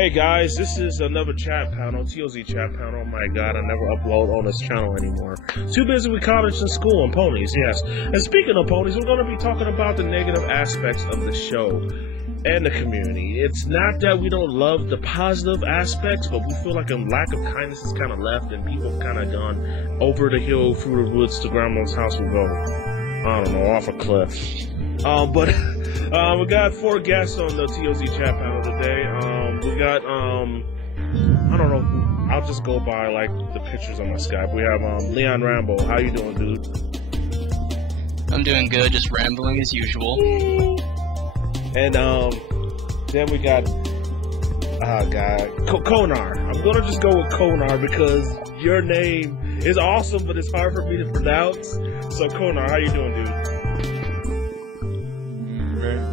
Hey guys, this is another chat panel, TOZ chat panel. Oh my god, I never upload on this channel anymore. Too busy with college and school and ponies, yes. And speaking of ponies, we're going to be talking about the negative aspects of the show and the community. It's not that we don't love the positive aspects, but we feel like a lack of kindness is kind of left and people have kind of gone over the hill, through the woods to grandma's house we go. I don't know, off a cliff. We got 4 guests on the TOZ chat panel today. We got, I don't know, I'll just go by, like, the pictures on my Skype. We have, Leonramble. How you doing, dude? I'm doing good, just rambling as usual. And, then we got, Konar. I'm gonna just go with Konar because your name is awesome, but it's hard for me to pronounce. So, Konar, how you doing, dude?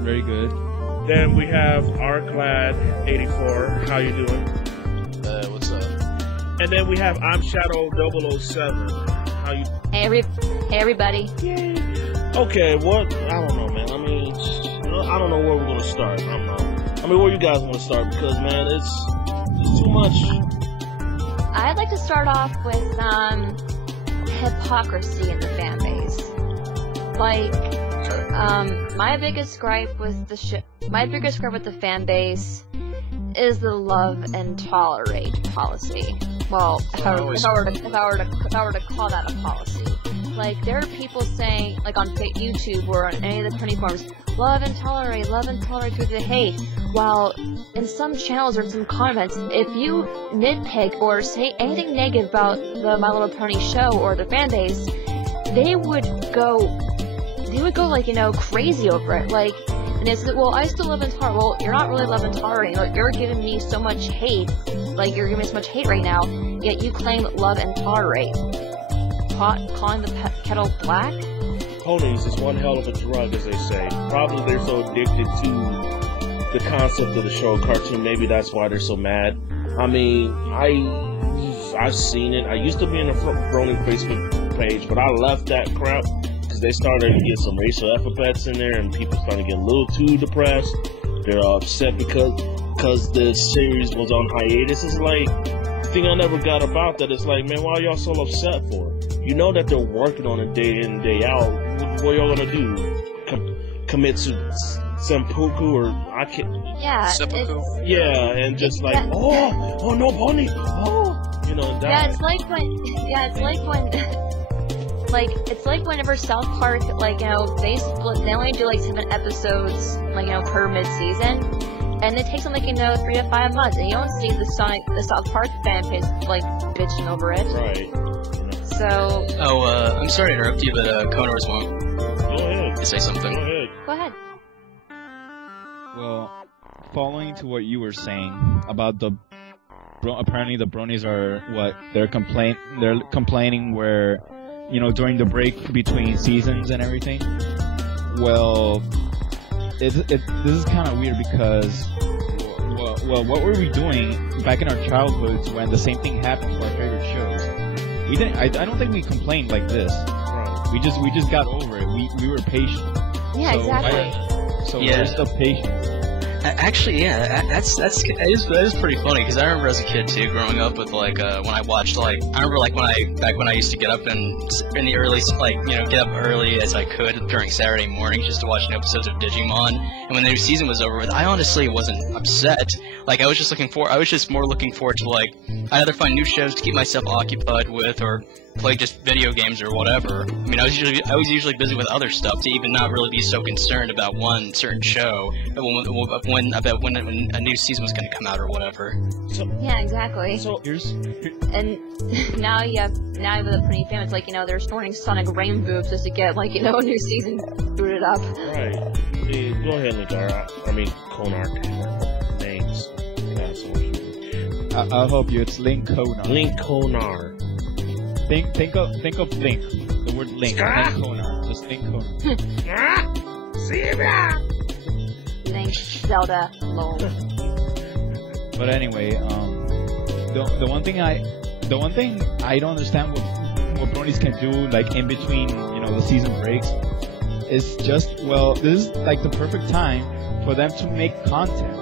Very good. Then we have Rclad84. How you doing? What's up? And then we have I'm Shadow 007. How you? Hey everybody. Yay. Okay, what? I don't know, man. I mean, I don't know where we're gonna start. I don't know. I mean, where you guys want to start? Because man, it's too much. I'd like to start off with hypocrisy in the fan base. Like, my biggest gripe with the fan base is the love and tolerate policy. Well, if I were to call that a policy, like there are people saying, like on YouTube or on any of the printing forums, love and tolerate through the hate. While in some channels or some comments, if you nitpick or say anything negative about the My Little Pony show or the fan base, they would go like, you know, crazy over it. Like, and it's, well, I still love and tolerate. Well, you're not really love and tolerating. Like, you're giving me so much hate. Like, you're giving me so much hate right now, yet you claim love and tolerate. Calling the kettle black? Ponies is one hell of a drug, as they say. Probably they're so addicted to the concept of the show cartoon. Maybe that's why they're so mad. I mean, I've seen it. I used to be in a Brony Facebook page, but I left that crap. They started to get some racial epithets in there, and people started to get a little too depressed. They're upset because the series was on hiatus. It's like, the thing I never got about that is like, man, why are y'all so upset for? You know that they're working on it day in, day out. What y'all gonna do? Commit to seppuku or I can't? Yeah. Seppuku. Yeah, and just like, oh no, pony, you know. Die. Yeah, it's like whenever South Park, like, you know, they only do like 7 episodes, like, you know, per mid-season, and it takes them like, you know, 3 to 5 months, and you don't see the South Park fan base like bitching over it. Right. So. Oh, I'm sorry to interrupt you, but Konar's won't. Go ahead. To say something. Go ahead. Well, following to what you were saying about apparently the Bronies are they're complaining where, you know, during the break between seasons and everything. Well, this is kind of weird because, well, what were we doing back in our childhoods when the same thing happened to our favorite shows? We didn't. I don't think we complained like this. Right. We just got over it. We were patient. Yeah, so exactly. Where's the patience? Actually, yeah, that is pretty funny because I remember as a kid too, growing up with like when I watched I remember like when I used to get up in the early, like, you know, get up early as I could during Saturday mornings just to watch episodes of Digimon, and when the new season was over with, I honestly wasn't upset. Like, I was just more looking forward to, like, I'd either find new shows to keep myself occupied with or play just video games or whatever. I mean, I was usually busy with other stuff to even not really be so concerned about one certain show when a new season was going to come out or whatever. Yeah, exactly. So and now you have the Pony fam. It's like, you know, they're storing Sonic Rain boobs just to get, like, you know, a new season booted up. Right. Go ahead, Linkonar. I mean, Konar. Names. I'll help you. It's Linkonar. Linkonar. Think of Link. The word Link. Linkonar. Just Linkonar. Link, Zelda, lol. But anyway, the one thing I don't understand what Bronies can do, like, in between, you know, the season breaks, is just, well, this is like the perfect time for them to make content.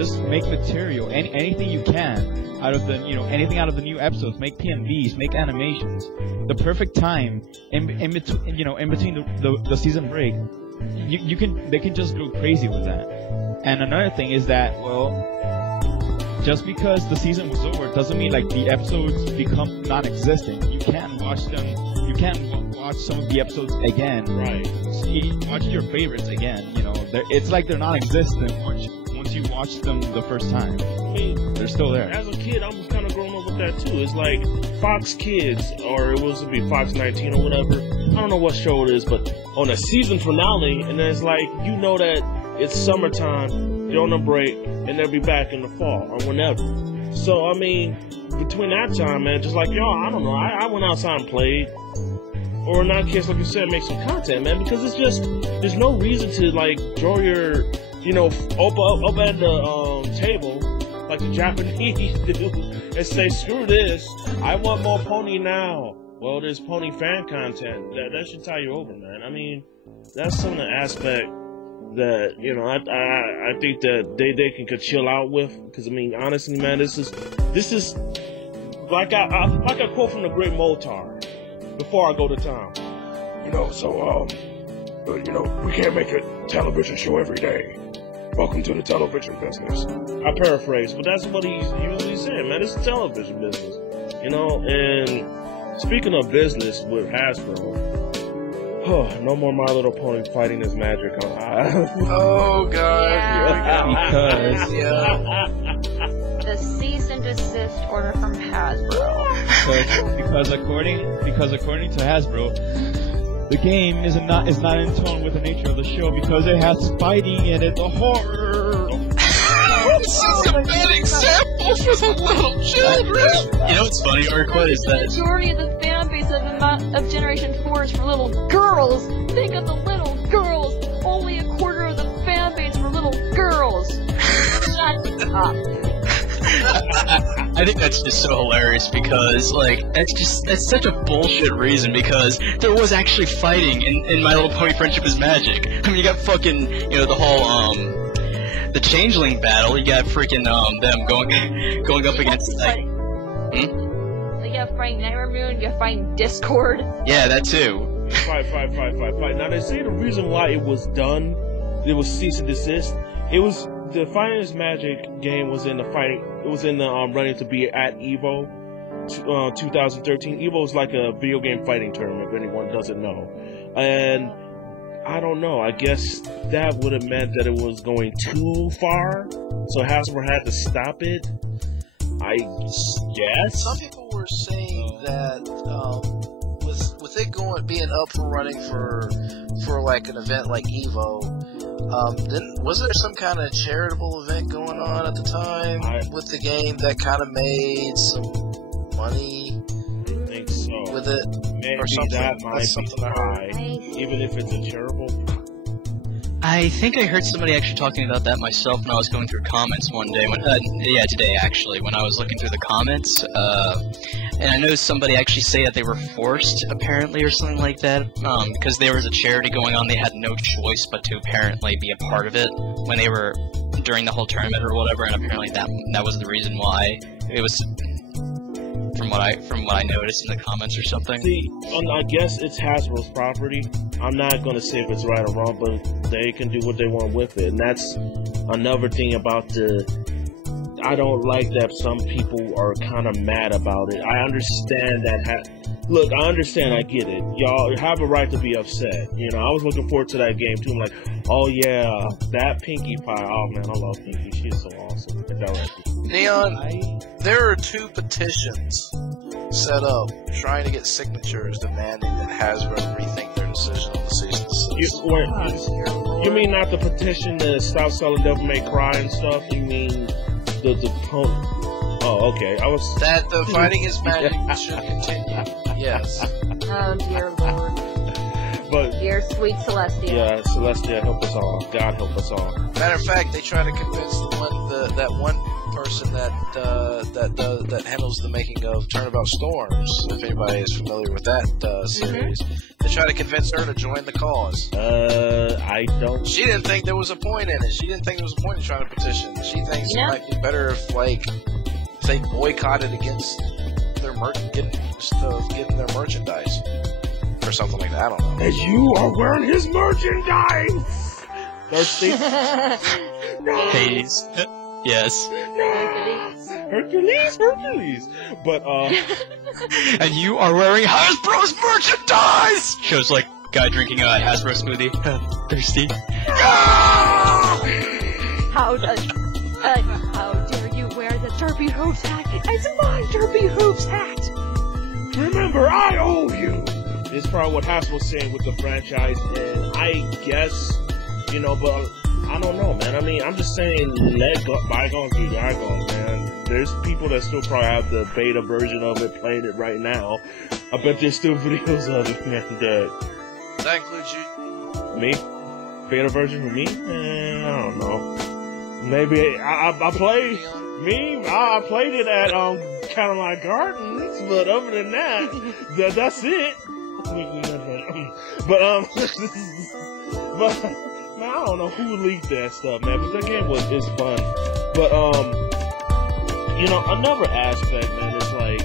just make material, anything you can out of the, anything out of the new episodes. Make PMVs, make animations. The perfect time in between, in between the season break, they can just go crazy with that. And another thing is that, well, just because the season was over doesn't mean like the episodes become non-existent. You can watch them. You can watch some of the episodes again. Right. Watch your favorites again. It's like they're non-existent once you watch them the first time. I mean, they're still there. As a kid, I was kind of growing up with that too. It's like Fox Kids, or it was to be Fox 19 or whatever. I don't know what show it is, but on a season finale, and then it's like that it's summertime, they're on a break, and they'll be back in the fall or whenever. So I mean, between that time, man, just like y'all, I don't know. I went outside and played. Or in that case, like you said, make some content, man, because it's just, there's no reason to, like, draw your, up at the table, like the Japanese do, and say, screw this, I want more Pony now. Well, there's Pony fan content. That should tie you over, man. I mean, that's some of the aspect that, I think that they can chill out with, because, I mean, honestly, man, this is, like I quote from the great Motar, before I go to town. We can't make a television show every day. Welcome to the television business. I paraphrase, but that's what he's usually saying, man. It's a television business. And speaking of business with Hasbro, no more My Little Pony fighting his magic on Oh, God. Yeah. Because, The cease and desist order from Hasbro. Because according to Hasbro, the game is not in tone with the nature of the show because it has fighting in it, the horror. This is a bad example for the little children. You know what's funny, Orquid, is The that majority of the fan base of Generation 4 is for little girls. Think of the little girls. Only a quarter of the fan base for little girls. Shut up. I think that's just so hilarious because, like, that's such a bullshit reason because there was actually fighting in My Little Pony Friendship is Magic. I mean, you got fucking, the whole, the Changeling battle, you got freaking, them going up against, like, You got fighting Nightmare Moon, you got fighting Discord. Yeah, that too. Fight. Now, they say the reason why it was done, it was cease and desist, the Fighting is Magic game was in the running to be at EVO 2013. EVO is like a video game fighting tournament, if anyone doesn't know. And I don't know, I guess that would have meant that it was going too far, so Hasbro had to stop it, I guess. Some people were saying that with it being up and running for like an event like EVO, wasn't there some kind of charitable event going on at the time with the game that kind of made some money? I think so. With it, Maybe or something. that might That's be something I heard. high, even if it's a charitable. I think I heard somebody actually talking about that myself when I was going through comments one day. Today actually, when I was looking through the comments, and I know somebody actually say that they were forced, apparently, or something like that, because there was a charity going on. They had no choice but to apparently be a part of it when they were during the whole tournament or whatever. And apparently that was the reason why it was. From what I noticed in the comments or something. See, I guess it's Hasbro's property. I'm not going to say if it's right or wrong, but they can do what they want with it. And that's another thing about I don't like that some people are kind of mad about it. I understand that. Look, I understand, I get it. Y'all have a right to be upset. I was looking forward to that game too. I'm like, oh yeah, that Pinkie Pie. Oh man, I love Pinkie. She is so awesome. Neon, there are 2 petitions set up trying to get signatures demanding that Hasbro rethink their decision on the cease and desist. You mean not the petition to stop selling Devil May Cry and stuff? You mean the pony? Oh, okay. That the Fighting is Magic should continue. Yes. Oh, dear Lord. But Dear sweet Celestia. yeah, Celestia, help us all. God help us all. Matter of fact, they try to convince that one person that handles the making of Turnabout Storms. If anybody is familiar with that series, they try to convince her to join the cause. I don't. She didn't think there was a point in it. She didn't think there was a point in trying to petition. She thinks it might be better if, like, they boycotted against their getting their merchandise or something like that. I don't know. And you are wearing his merchandise. Thirsty. Hades. Yes. Hercules. But And you are wearing Hasbro's merchandise! Shows like guy drinking a Hasbro smoothie. Thirsty. How dare you wear the Derpy Hoops hat? It's my Derpy Hoops hat! remember, I owe you. It's probably what Hasbro's saying with the franchise, and I guess, you know, but I don't know, man. I mean, I'm just saying, let bygones be bygones, man. There's people that still probably have the beta version of it, playing it right now. I bet there's still videos of it, man. Does that include you? Me? Beta version for me? I don't know. Maybe I played it at Caroline Gardens, but other than that, that's it. But but man, I don't know who leaked that stuff, man. But that game is fun. But you know, another aspect, man, is like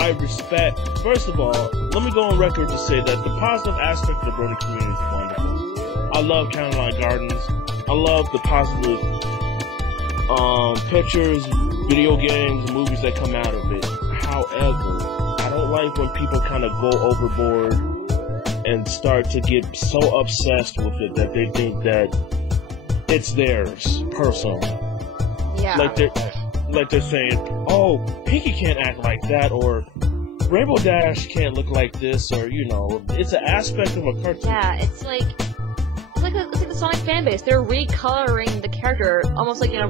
I respect. First of all, let me go on record to say that the positive aspect of the Brony community is wonderful. I love Caroline Gardens. I love the positive pictures, video games, movies that come out of it. However, I don't like when people kind of go overboard and start to get so obsessed with it that they think that it's theirs personally. Yeah. Like they're saying, oh, Pinky can't act like that, or Rainbow Dash can't look like this, or, you know, it's an aspect of a cartoon. Yeah, it's like the Sonic fanbase. They're recoloring the character, almost like, you know,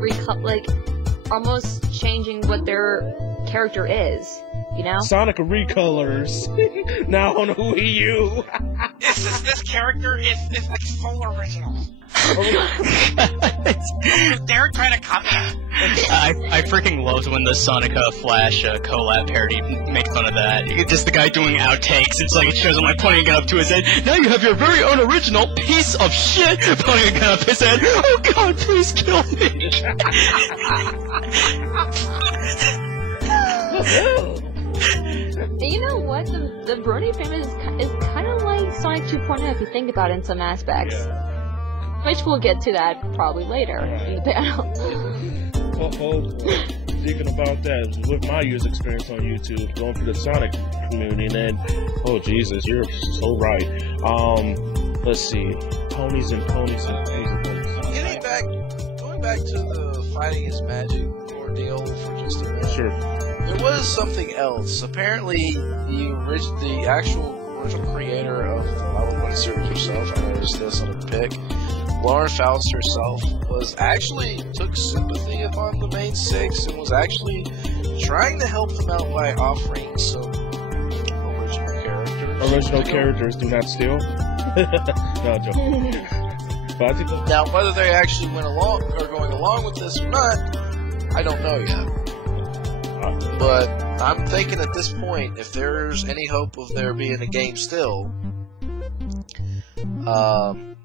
almost changing what their character is, you know? Sonic recolors. Now on Wii U. This character is like full original. They're trying to copy it. I freaking loved when the Sonic Flash collab parody made fun of that. Just the guy doing outtakes. It's like it shows him like pointing a gun up to his head. Now you have your very own original piece of shit pointing a gun up his head. Oh God, please kill me. You know what? The Brony family is kind of like Sonic 2.0 if you think about it in some aspects. Yeah. Which we'll get to that probably later in the panel. Thinking about that, with my user experience on YouTube, going through the Sonic community, and then, oh Jesus, you're so right. Let's see, ponies and ponies and ponies and ponies. Going back to the fighting is magic ordeal for just a minute. Sure. There was something else. Apparently, the actual original creator of the Level 1 series herself, I noticed this on the pic, Lauren Faust herself, took sympathy upon the main six and was actually trying to help them out by offering some original characters. Original characters do not steal? No, joking. But I think now, whether they actually went along or going along with this or not, I don't know yet. But I'm thinking at this point, if there's any hope of there being a game still,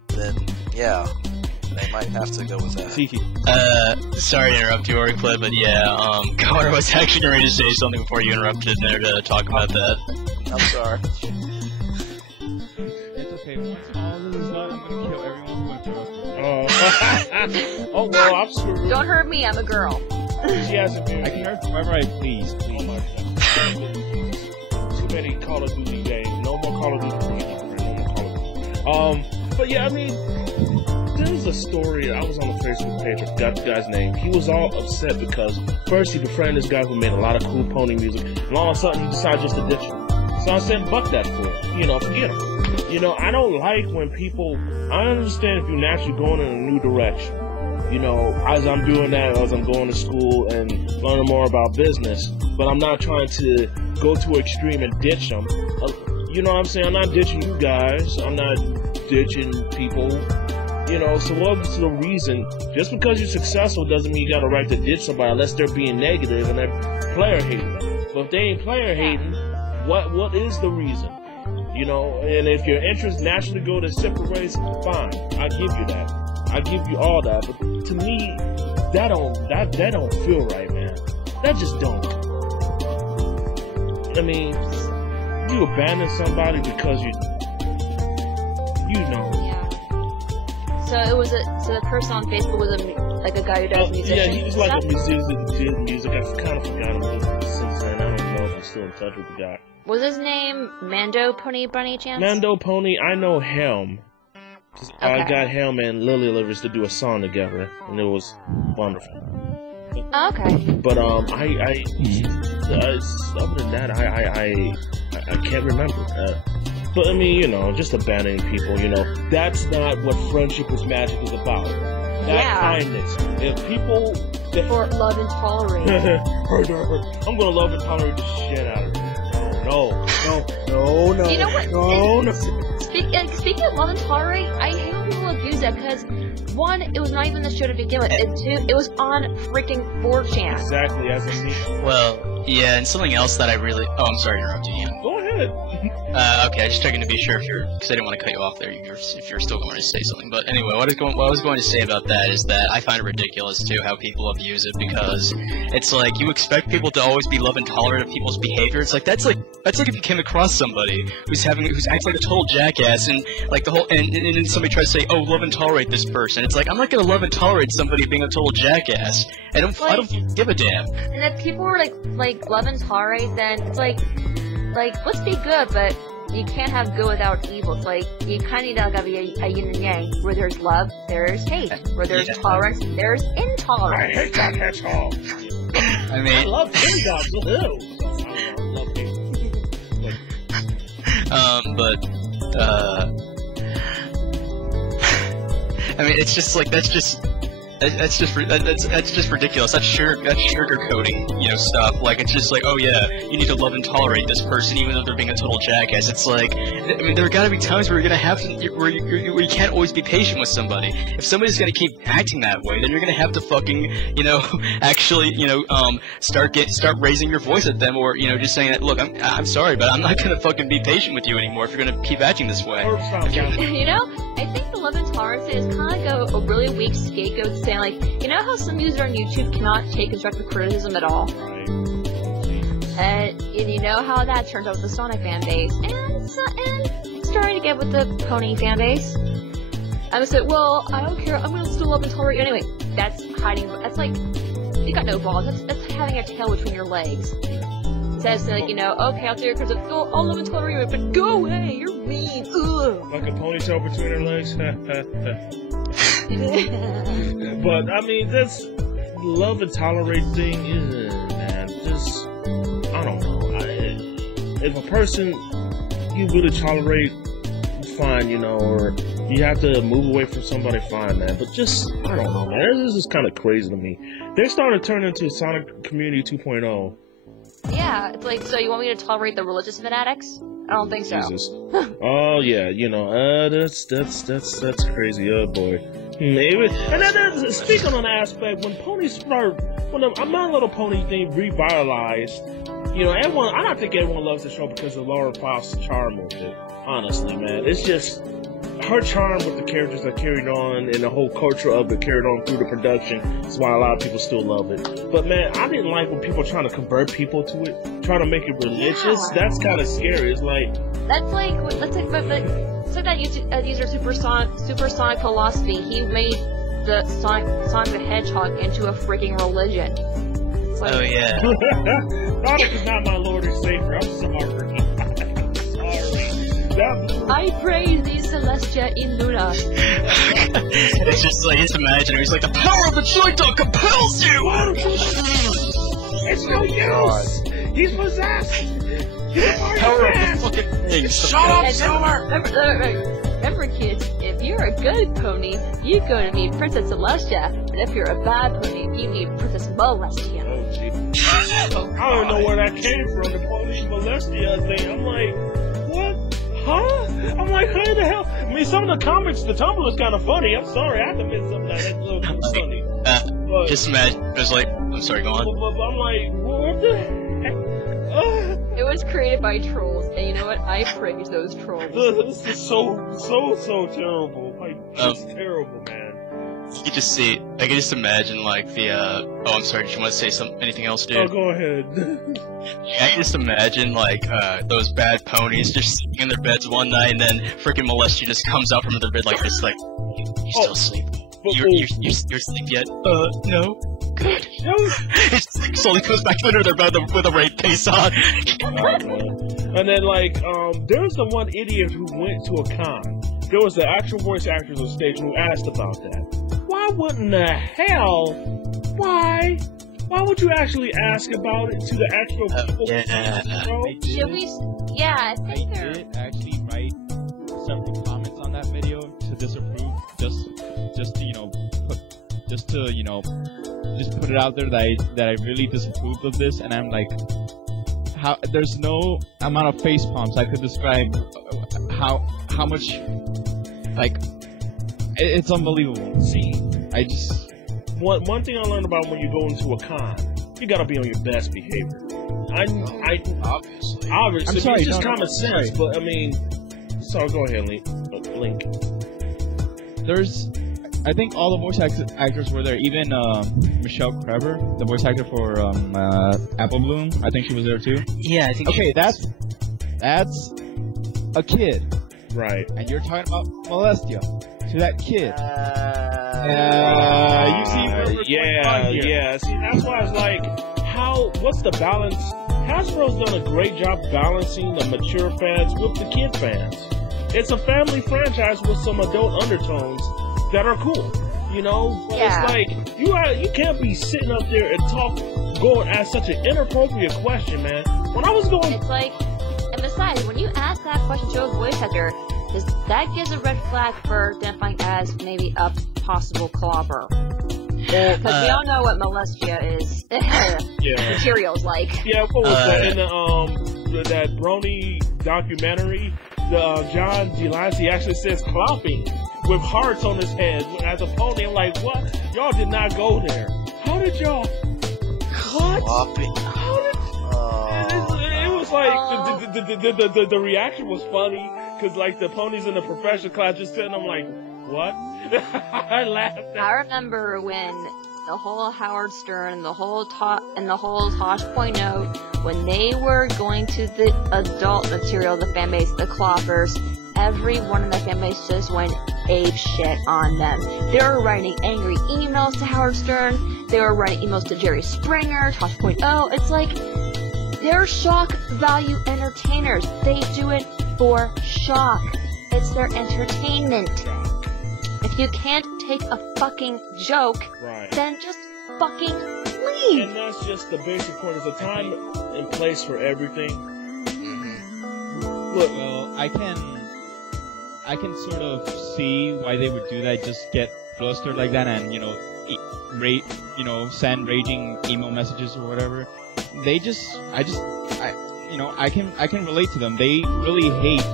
then yeah, they might have to go with that. Sorry to interrupt you, Oriclip, but yeah, Connor was actually ready to say something before you interrupted there to talk about that. I'm sorry. It's okay. Once all of this is done, I'm gonna kill everyone who interrupted. Oh well, I'm screwed. Don't hurt me, I'm a girl. She hasn't been. I can hurt whoever I please. Oh my God. Too many Call of Duty games. No more Call of Duty. No more Call of Duty. But yeah, I mean, there was a story. I was on the Facebook page. I forgot the guy's name. He was all upset because first he befriended this guy who made a lot of cool pony music, and all of a sudden he decided just to ditch him. So I said, "Buck that fool. You know, forget him." You know, I don't like when people. I understand if you're naturally going in a new direction. You know, as I'm doing that, as I'm going to school and learning more about business, but I'm not trying to go to an extreme and ditch them. You know what I'm saying? I'm not ditching you guys. I'm not ditching people. You know, so what's the reason? Just because you're successful doesn't mean you got a right to ditch somebody unless they're being negative and they're player hating. But if they ain't player hating, what is the reason? You know, and if your interests naturally go to separate ways, fine, I give you that. I give you all that. But to me, that don't feel right, man. That just don't. I mean, you abandon somebody because you know. Yeah. So it was so the person on Facebook was like a guy who does musician. Yeah, he's like a musician who did music. I kind of forgot him since then. I don't know if I'm still in touch with the guy. Was his name Mando Pony by any chance? Mando Pony, I know him. Okay. I got him and Lily Livers to do a song together, and it was wonderful. Oh, okay. But other than that, I can't remember. But I mean, you know, just abandoning people. You know, that's not what Friendship with Magic is about. That kindness. If people for love and tolerate. I'm gonna love and tolerate the shit out of it. No. You know what? No. Speaking of love and tolerate, I hate when people abuse that because, one, it was not even the show to begin with, and two, it was on freaking 4chan. Exactly, as I mean. Well, yeah, and something else that I really... Oh, I'm sorry to interrupt you, Ian. Go ahead. Okay, I just checking to be sure if you're... Because I didn't want to cut you off there if you're still going to say something. But anyway, what I was going to say about that is that I find it ridiculous, too, how people abuse it, because it's like, you expect people to always be love and tolerant of people's behavior. It's like, that's like if you came across somebody who's acting like a total jackass, and like the whole... And then somebody tries to say, oh, love and tolerate this person. It's like, I'm not going to love and tolerate somebody being a total jackass. I don't give a damn. And if people were like love and tolerate, then it's like let's be good, but you can't have good without evil. It's like you kind of gotta be a yin and yang. Where there's love, there's hate. Where there's tolerance, there's intolerance. I hate that hedgehog. I mean, I love hedgehogs. I love I mean, it's just like that's just ridiculous. That's sugarcoating, stuff. Like, it's just like, oh yeah, you need to love and tolerate this person even though they're being a total jackass. It's like, I mean, there are gotta be times where you're gonna have to, where you can't always be patient with somebody. If somebody's gonna keep acting that way, then you're gonna have to fucking, actually, start raising your voice at them, or, just saying that, look, I'm sorry, but I'm not gonna fucking be patient with you anymore if you're gonna keep acting this way. I think the love and tolerance is kind of a really weak scapegoat saying, like, how some users on YouTube cannot take constructive criticism at all? Right. And you know how that turns out with the Sonic fan base, and starting to get with the Pony fan base. I would say, well, I don't care, I'm gonna still love and tolerate you anyway. That's hiding, that's like, you got no balls, that's having a tail between your legs. Says like, okay, I'll do your criticism, I'll love and tolerate you, but go away, you're mean, ugh. Like a ponytail between her legs? But, I mean, this love and tolerate thing is, man, just, I don't know. If a person you really tolerate, fine, or you have to move away from somebody, fine, man. But just, I don't know, man. This is kind of crazy to me. They're starting to turn into Sonic Community 2.0. Yeah, it's like, so you want me to tolerate the religious fanatics? I don't think so. Jesus. Oh yeah, that's crazy. Oh boy. Maybe. And then speaking on the aspect, when ponies start, when a My Little Pony thing revitalized, everyone. I don't think everyone loves the show because of Laura Faust's charm with it. Honestly, man, it's just her charm with the characters that carried on and the whole culture of it carried on through the production is why a lot of people still love it. But man, I didn't like when people are trying to convert people to it, trying to make it religious. Yeah. That's kind of scary. It's like that user supersonic philosophy. He made the Sonic the Hedgehog into a freaking religion. Like, oh yeah. Sonic is not my Lord and Savior. I'm sorry. I praise thee, Celestia in Luna. It's just like, just imagine, he's like, the power of the joy dog compels you! It's no use! He's possessed! He's Power of the fucking thing. Shut up, Silver! Remember, kids, if you're a good pony, you go to meet Princess Celestia, and if you're a bad pony, you meet Princess Molestia. Oh, gee. I don't know where that came from, the Pony Molestia thing. I'm like, what? Huh? I'm like, how the hell? I mean, mean, some of the comics, the Tumblr is kind of funny. I'm sorry, I have to admit something that's a little too funny. But, just imagine, it was like, I'm sorry, go on. but I'm like, what the heck? It was created by trolls, and you know what? I praise those trolls. This is so terrible. Like, it's terrible, man. You could just see, I could just imagine, like, the, oh, I'm sorry, did you want to say anything else, dude? Oh, go ahead. I can just imagine, like, those bad ponies just sitting in their beds one night, and then freaking Molestia just comes out from their bed like this, like, you still asleep? You're asleep yet? No. Good. It just slowly goes back under their bed with a rape case on. And then, like, there's the one idiot who went to a con. There was the actual voice actors on stage who asked about that. Why wouldn't the hell? Why would you actually ask about it to the actual people? Should we? Yeah, I think I did actually write several comments on that video to disapprove, just to put it out there that I really disapproved of this, and I'm like, there's no amount of face palms I could describe how much, like, it's unbelievable. See, I just one thing I learned about when you go into a con, you gotta be on your best behavior. Obviously. I'm sorry, it's just common sense, but I mean, sorry, go ahead, Link. I think all the voice actors were there, even Michelle Kreber, the voice actor for Apple Bloom, I think she was there too. Yeah, I think. Okay, that's a kid, right? And you're talking about Molestia to that kid. You see, yeah. See, that's why it's like, what's the balance? Hasbro's done a great job balancing the mature fans with the kid fans. It's a family franchise with some adult undertones that are cool, you know? Yeah. It's like, you can't be sitting up there and going at such an inappropriate question, man. When I was going... It's like, and besides, when you ask that question to a voice actor, that gives a red flag for identifying as maybe a possible clobber. Because we all know what Molestia is. Materials like. Yeah, what was that? In that Brony documentary, John Delancey actually says clopping with hearts on his head as a pony. I'm like, what? Y'all did not go there. How did y'all? What? Clopping. How did? It was like the reaction was funny because like the ponies in the professional class just sitting. I'm like, what? I laughed. I remember when the whole Howard Stern and the whole Tosh.0, when they were going to the adult material, the fanbase, the cloppers, every one of the fanbase just went ape shit on them. They were writing angry emails to Howard Stern. They were writing emails to Jerry Springer, Tosh.0. It's like, they're shock value entertainers. They do it for shock. It's their entertainment. If you can't take a fucking joke, then just fucking leave. And that's just the basic point. There's a time and place for everything. Look, well, I can sort of see why they would do that. Just get flustered like that, and send raging email messages or whatever. I can relate to them. They really hate.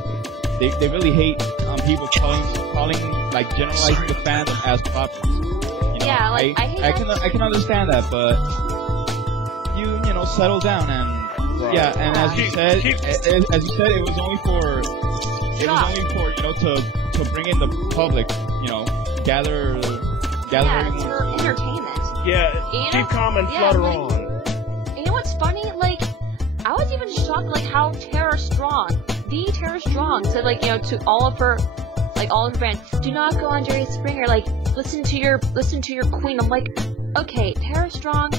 They really hate people calling like generalizing the fandom as cloppers. You know, yeah, like I can understand that, but you know settle down and and as you said, it was only for to bring in the public, gather everyone. For entertainment. Yeah, keep calm and flutter on. You know what's funny? Like, I was even shocked, like, how Tara Strong said, like, to all of her fans, do not go on Jerry Springer, like, listen to your queen. I'm like, okay, Tara Strong,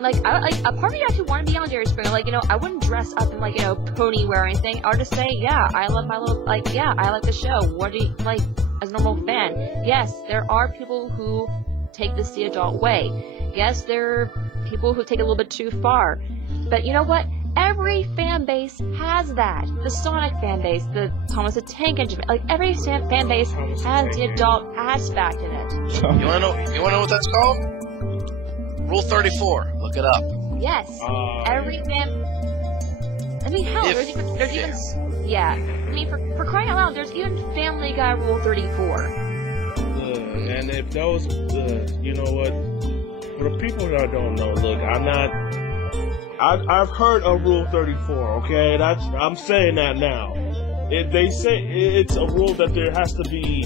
like, a part of me actually want to be on Jerry Springer, like, I wouldn't dress up in, like, pony wear or anything. I would just say, yeah, I love my little, like, yeah, I like the show. What do you, like, as a normal fan? Yes, there are people who take this the adult way. Yes, there are people who take it a little bit too far. But you know what? Every fan base has that. The Sonic fan base, the Thomas the Tank Engine, like every fan base has the adult aspect in it. You wanna know what that's called? Rule 34. Look it up. Yes. Every fan. I mean, hell, there's even Yeah. I mean, for crying out loud, there's even Family Guy Rule 34. And if those, you know what? For the people that don't know, look, I've heard of Rule 34. Okay, I'm saying that now. They say it's a rule that there has to be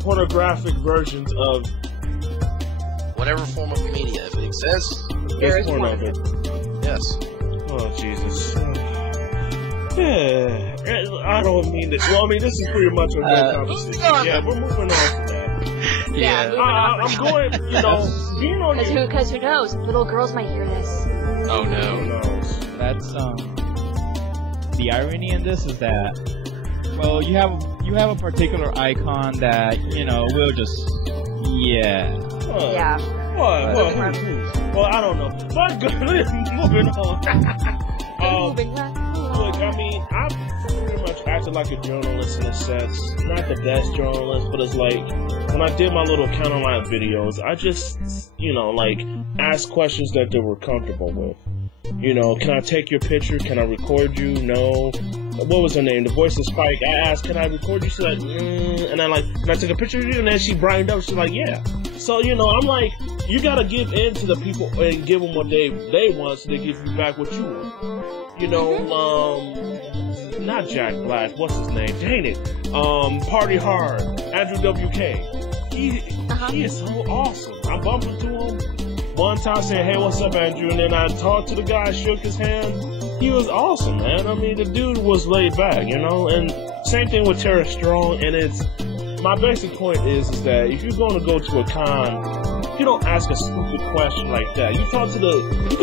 pornographic versions of whatever form of media. If it exists, there's porn of it. Yes. Oh, Jesus. Yeah, I don't mean this. Well, I mean, this is pretty much a good conversation. Yeah, we're moving on to that. Yeah. I'm going, you know, being on Because who knows? Little girls might hear this. Oh no. That's the irony in this is that, well, you have a particular icon that, you know, will just Yeah. Well, I don't know. But moving on. Look, I mean, I'm pretty much acting like a journalist in a sense. Not the best journalist, but it's like, when I did my little counterline videos, I just, you know, like, asked questions that they were comfortable with. You know, can I take your picture? Can I record you? No. What was her name? The voice of Spike. I asked, can I record you? She's like, and I like, can I take a picture of you? And then she brightened up. She's like, yeah. So, you know, I'm like, you gotta give in to the people and give them what they want, so they give you back what you want. You know, not Jack Black. What's his name? Dang it. Party Hard. Andrew WK. He is so awesome. I bumped into him one time, saying, hey, what's up, Andrew? And then I talked to the guy, shook his hand. He was awesome, man. I mean, the dude was laid back, you know? And same thing with Tara Strong. And my basic point is that if you're going to go to a con, you don't ask a stupid question like that. You can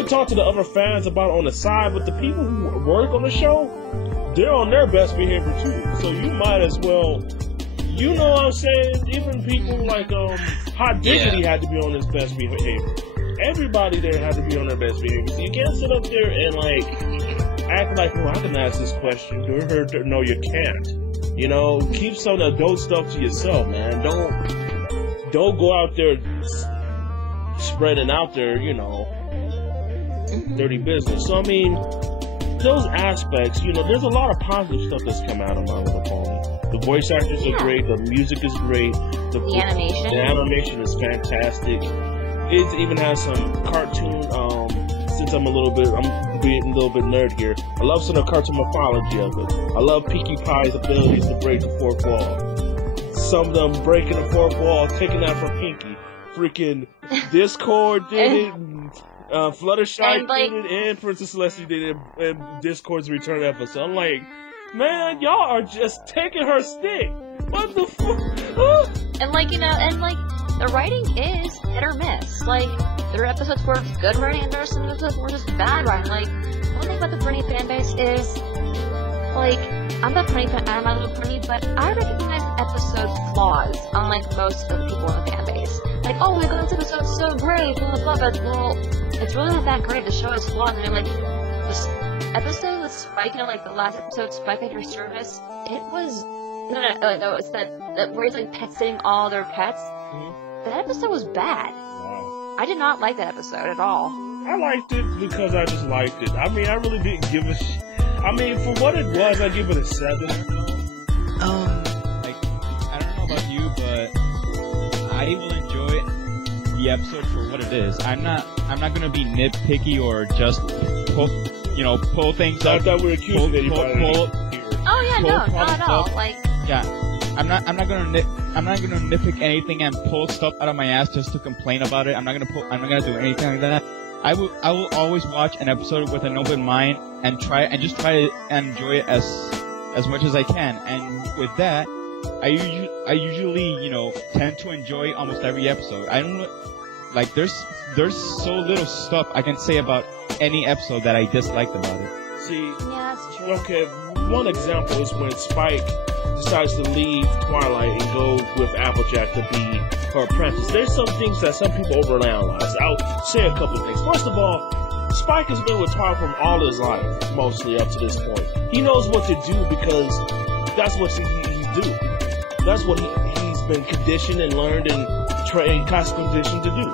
talk to the other fans about on the side, but the people who work on the show, they're on their best behavior too. So you might as well, you know what I'm saying? Even people like Hot Diggity had to be on his best behavior. Everybody there had to be on their best behavior. So you can't sit up there and like act like, well, I can ask this question. No, you can't. You know, keep some of the adult stuff to yourself, man. Don't go out there spreading out there, you know, dirty business. So I mean, those aspects, you know, there's a lot of positive stuff that's come out of My Little Pony. The voice actors are great, the music is great, the animation is fantastic. It even has some cartoon, since I'm being a little bit nerd here, I love some of the cartoon mythology of it. I love Pinkie Pie's abilities to break the fourth wall. Some of them breaking the fourth wall, taking that from Pinkie. Freaking Discord did it, Fluttershy did it, and Princess Celestia did it in Discord's return episode. I'm like, man, y'all are just taking her stick. What the fuck? And like, you know, the writing is hit or miss. Like, there are episodes where it's good writing, and there are some episodes where it's just bad writing. Like, one thing about the Brony fanbase is, like, I'm not My Little Pony, but I recognize episode flaws, unlike most of the people in the fanbase. Like, oh my god, this episode's so great, blah blah blah, but well, it's really not that great. The show is flawed, and I'm like, this episode with Spike, you know, like the last episode, Spike at Your Service, it was, no, it's that where he's like pet sitting all their pets. That episode was bad. Wow. I did not like that episode at all. I liked it because I just liked it. I mean, I really didn't give a I mean, for what it was, I give it a 7. Like, I don't know about you, but I will enjoy the episode for what it is. I'm not gonna be nitpicky or just pull things up. I thought we were accusing anybody. Oh yeah, no, not at all. Like, yeah, I'm not gonna nitpick anything and pull stuff out of my ass just to complain about it. I'm not gonna do anything like that. I will always watch an episode with an open mind and try to enjoy it as much as I can. And with that, I usually tend to enjoy almost every episode. I don't like there's so little stuff I can say about any episode that I disliked about it. See, yeah, that's true. Okay, one example is when Spike decides to leave Twilight and go with Applejack to be her apprentice. There's some things that some people overanalyze. I'll say a couple of things. First of all, Spike has been with Twilight from all his life, mostly up to this point. He knows what to do because that's what he do. That's what he's been conditioned and learned and trained, constantly conditioned to do.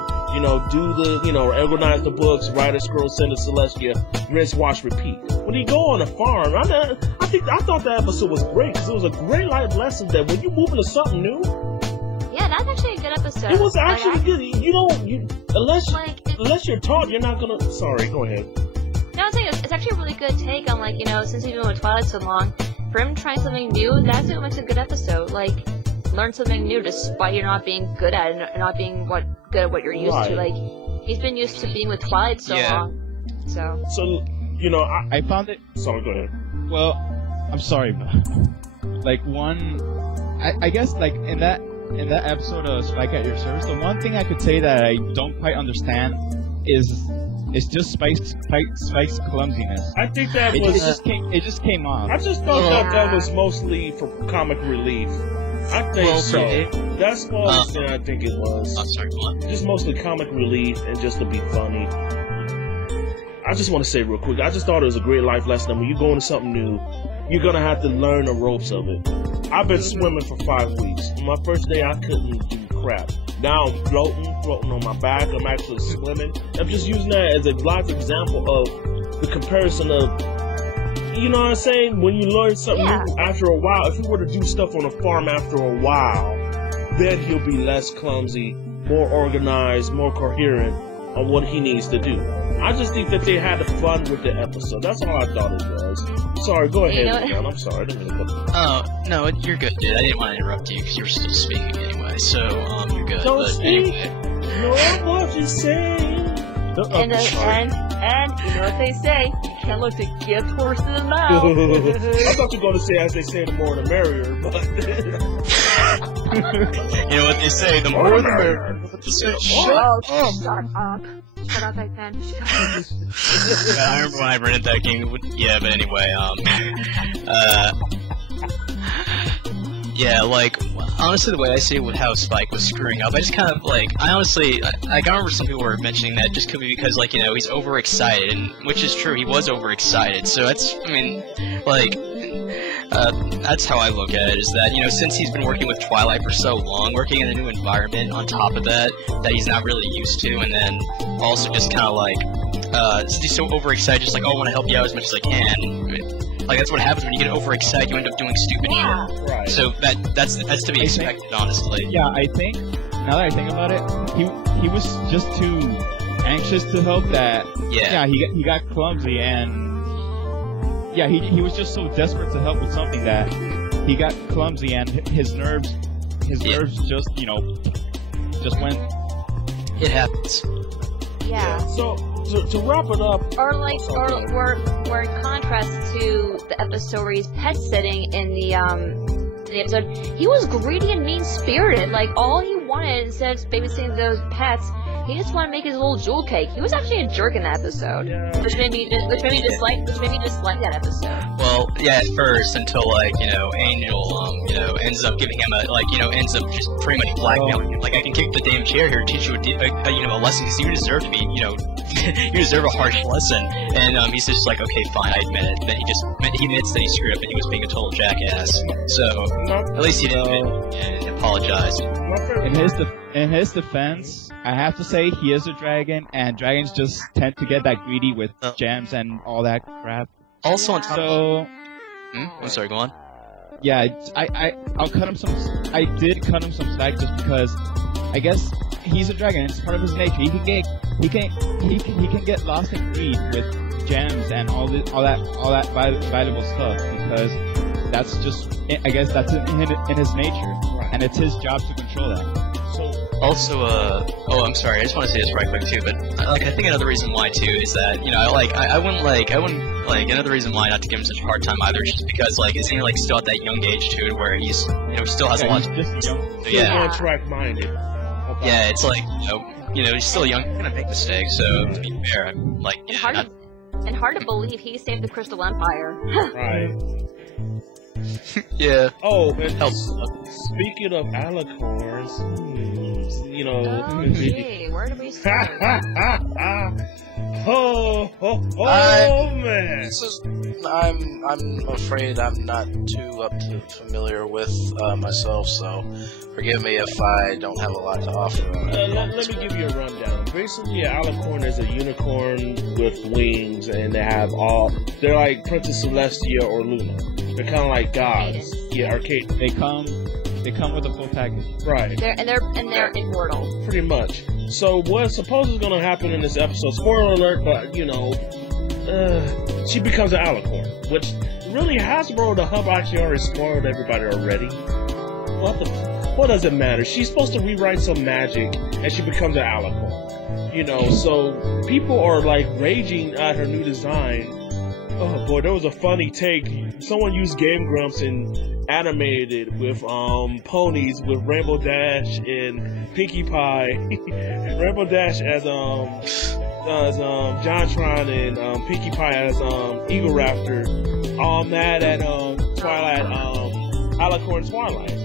Organize the books, write a scroll, send it to Celestia, rinse, wash, repeat. when he go on a farm, I thought that episode was great because it was a great life lesson that when you move into something new. Yeah, that's actually a good episode. It was actually good. Unless you're taught, you're not gonna. Sorry, go ahead. No, I'm saying it's actually a really good take on since he's been with Twilight so long, for him trying something new. That's what makes a good episode. Learn something new despite you not being good at it, and not being good at what you're used to. He's been used to being with Twilight so long. So I found it. Sorry, go ahead. Well, I'm sorry, but I guess in that episode of Spike at Your Service, the one thing I could say that I don't quite understand is just Spike's clumsiness. I think that it just came off. I just thought that was mostly for comic relief. I think so. That's the only thing I think it was. I'm sorry, go on. Just mostly comic relief and just to be funny. I just want to say real quick, I just thought it was a great life lesson. When you go into something new, you're gonna have to learn the ropes of it. I've been swimming for 5 weeks. My first day, I couldn't do crap. Now I'm floating on my back. I'm actually swimming. I'm just using that as a live example of the comparison of, you know what I'm saying? When you learn something new after a while, if you were to do stuff on a farm after a while, then he'll be less clumsy, more organized, more coherent on what he needs to do. I just think that they had fun with the episode. That's all I thought it was. Sorry, go ahead, John. I'm sorry. Oh, no, you're good, dude. I didn't want to interrupt you because you were still speaking anyway, so, you're good. Don't speak. Anyway. No, what you say. And you know what they say, you can't look the gift horse in the mouth. I thought you were going to say, as they say, the more the merrier, but... You know what they say, the more the merrier. Shut up. Shut up, I can. I remember when I rented that game. Yeah, but anyway, yeah, honestly, the way I see it with how Spike was screwing up, I just kind of, I remember some people were mentioning that just could be because, he's overexcited, and, which is true, he was overexcited, so that's how I look at it, is that, since he's been working with Twilight for so long, working in a new environment on top of that he's not really used to, and then also just kind of since he's so overexcited, just I want to help you out as much as I can. That's what happens when you get overexcited, you end up doing stupid shit. Right. So that's to be expected, honestly. Yeah, I think, now that I think about it, he was just too anxious to help that, he got clumsy, and he was just so desperate to help with something that he got clumsy, and his nerves just, just went. It happens. Yeah. So, to wrap it up... Or in contrast to the episode where he's pet sitting in the episode, he was greedy and mean-spirited. All he wanted, instead of babysitting those pets, he just wanted to make his little jewel cake. He was actually a jerk in that episode, which made me dislike that episode. Well, yeah, at first, until Angel, ends up giving him ends up just pretty much blackmailing him. I can kick the damn chair here, teach you a lesson, because you deserve to be, you deserve a harsh lesson. And he's just okay, fine, I admit it. Then he admits that he screwed up and he was being a total jackass. So at least he didn't admit and apologize. In his defense, I have to say he is a dragon, and dragons just tend to get that greedy with gems and all that crap. Also on top of... I'm sorry, go on. Yeah, I'll cut him some... I did cut him some slack just because I guess he's a dragon. It's part of his nature. He can get lost in greed with gems and all that valuable stuff, because that's just, I guess that's in his nature, and it's his job to control that. Also, I'm sorry, I just want to say this right quick too, but, I think another reason why too is that, I wouldn't another reason why not to give him such a hard time either is just because, isn't he, still at that young age too, where he's, still has a lot to do. Still track-minded. Yeah, it's he's still young, he's gonna make mistakes, so, to be fair, I'm, hard to believe he saved the Crystal Empire. Right. Yeah. Oh, and Helps. speaking of alicorns, you know. Okay, where do we start? Man. This is, I'm afraid I'm not too familiar with myself, so forgive me if I don't have a lot to offer. Let me give you a rundown. Basically, an alicorn is a unicorn with wings, and they're like Princess Celestia or Luna. They're kind of like gods. Yeah, arcade. They come with a full package. Right. They're immortal. Pretty much. So what's supposedly going to happen in this episode? Spoiler alert, but she becomes an alicorn, which really Hasbro, the hub, actually already spoiled everybody already. What does it matter? She's supposed to rewrite some magic, and she becomes an alicorn. So people are like raging at her new design. Oh boy, there was a funny take. Someone used Game Grumps and animated it with ponies with Rainbow Dash and Pinkie Pie. Rainbow Dash as Jontron and Pinkie Pie as Eagle Raptor. All mad at Twilight, Alicorn Twilight.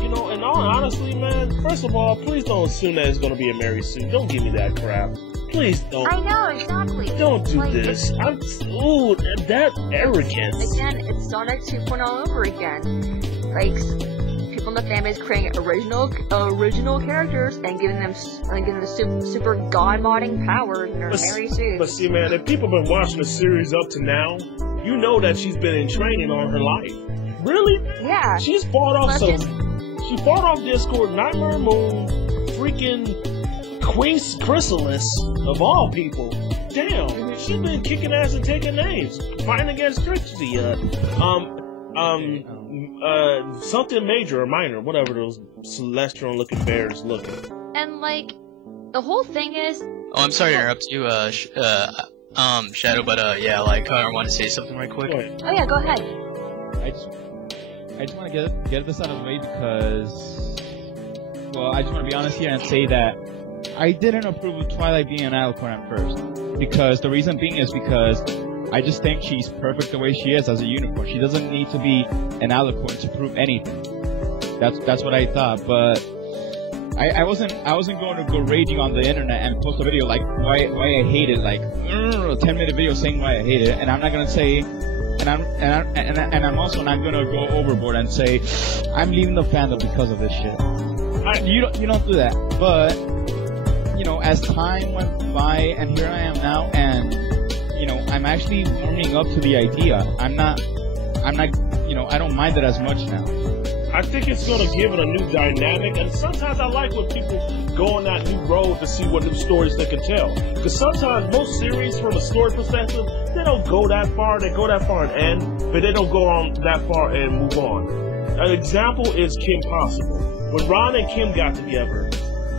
And honestly, man, first of all, please don't assume that it's gonna be a Mary Sue. Don't give me that crap. Please don't. I know, exactly. Don't do this. That arrogance. Again, it's Sonic 2.0 all over again. Like, people in the fan base creating original characters and giving them super god modding powers and their Mary Sue. But see, man, if people have been watching the series up to now, you know that she's been in training all her life. Really? Yeah. She's fought off She fought off Discord, Nightmare Moon, freaking Queen Chrysalis, of all people. Damn, she's been kicking ass and taking names, fighting against Trixie. Something major or minor, whatever those celestial-looking bears looking. And the whole thing is. Oh, I'm sorry to interrupt you, Shadow, but I want to say something right quick. Oh yeah, go ahead. I just want to get this out of the way because, well, I just want to be honest here and say that I didn't approve of Twilight being an alicorn at first. Because the reason being is because I just think she's perfect the way she is as a unicorn. She doesn't need to be an alicorn to prove anything. That's what I thought, but I wasn't going to go raging on the internet and post a video like why I hate it, like a 10-minute video saying why I hate it, and I'm not gonna say. And I'm also not gonna go overboard and say I'm leaving the fandom because of this shit. You don't do that. But as time went by, and here I am now, and I'm actually warming up to the idea. I'm not. I don't mind it as much now. I think it's gonna give it a new dynamic, and sometimes I like when people go on that new road to see what new stories they can tell. Because sometimes most series, from a story perspective, they don't go that far. They go that far and end, but they don't go on that far and move on. An example is Kim Possible. When Ron and Kim got together,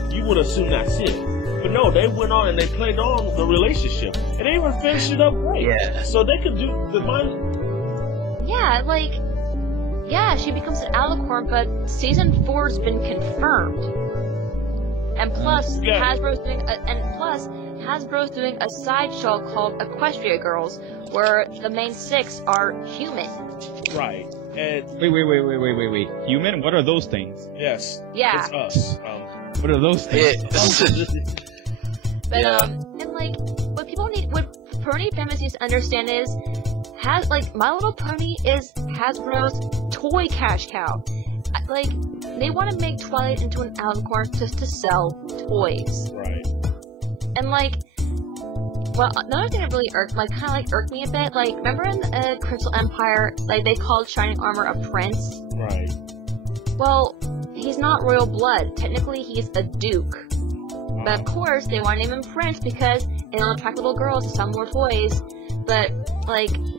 you would assume that's it. But no, they went on and they played on the relationship, and they even finished it up great. Yeah. So they could do the mind. Yeah, yeah, she becomes an alicorn, but season 4's been confirmed. And plus, Hasbro's doing a sideshow called Equestria Girls, where the main 6 are human. Right. And Wait. Human? What are those things? yes. Yeah. It's us. What are those things? But what Brony fans needs to understand is, My Little Pony is Hasbro's toy cash cow. They want to make Twilight into an alicorn just to sell toys. Right. And another thing that really irked me a bit, remember in Crystal Empire, they called Shining Armor a prince? Right. Well, he's not royal blood. Technically, he's a duke. But of course, they want to name him Prince because it'll attract little girls to sell more toys. But,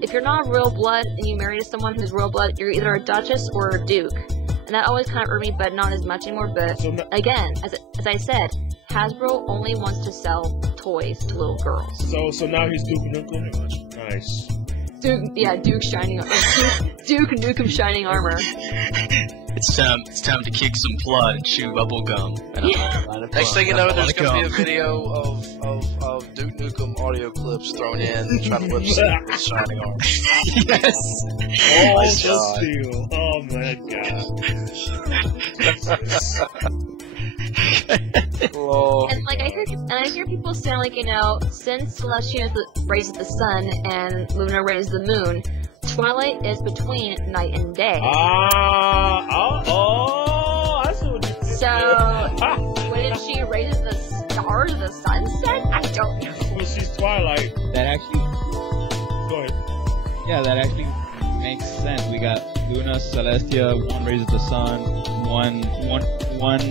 if you're not royal blood and you marry someone who's royal blood, you're either a duchess or a duke. And that always kind of irked me, but not as much anymore. But, again, as I said, Hasbro only wants to sell toys to little girls. So now he's Duke Nukem? Nice. Duke Shining Duke Nukem Shining Armor. It's time to kick some blood and chew bubble gum. Next thing you know, there's gonna be a video of Duke Nukem audio clips thrown in, trying to lip sync with Shining Arms. Yes. Oh, Nice the job. steal. Oh my god. Oh, And like I hear people saying like, you know, since Celestia raises the sun and Luna raises the moon, Twilight is between night and day. I see what you did. So when she raises the stars, the sunset, I don't know. Well, she's Twilight. That actually, Go ahead. yeah, that actually makes sense. We got Luna, Celestia, one raises the sun, one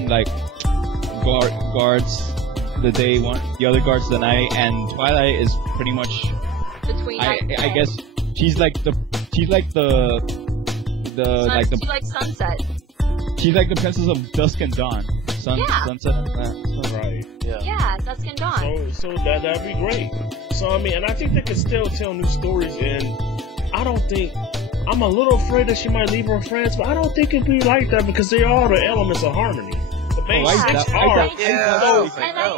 like guards the day, the other guards the night, and Twilight is pretty much. Between night and I day. guess she's like the She's like sunset. she's like the princess of dusk and dawn, Yeah. sunset and that. Right. yeah. Yeah, dusk and dawn. So that'd be great. So I mean, and I think they can still tell new stories. And I don't think I'm a little afraid that she might leave her friends, but I don't think it'd be like that because they are the elements of harmony. The main I six doubt- I are. doubt- Yeah, So- I don't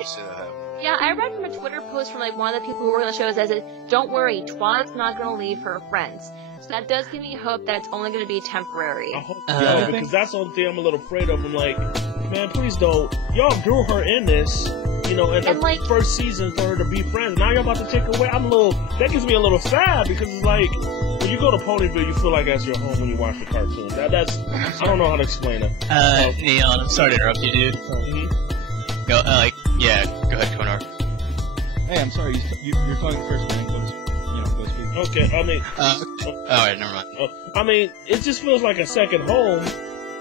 see that happening. Yeah, I read from a Twitter post from like one of the people who work on the show that says, "Don't worry, Twilight's not going to leave her friends." So that does give me hope that it's only going to be temporary. I hope Uh, so, because that's the only thing I'm a little afraid of. I'm like, man, please don't. Y'all drew her in this, you know, in the And, like- first season for her to be friends. Now you're about to take her away. That gets me a little sad because it's like, when you go to Ponyville, you feel like that's your home when you watch the cartoon. That's, I don't know how to explain it. Neon, I'm sorry to interrupt you, dude. Mhm. Go, yeah, go ahead, Konar. Hey, I'm sorry, you're talking first, man. Go speak. Okay, I mean, Alright, never mind. I mean, it just feels like a second home,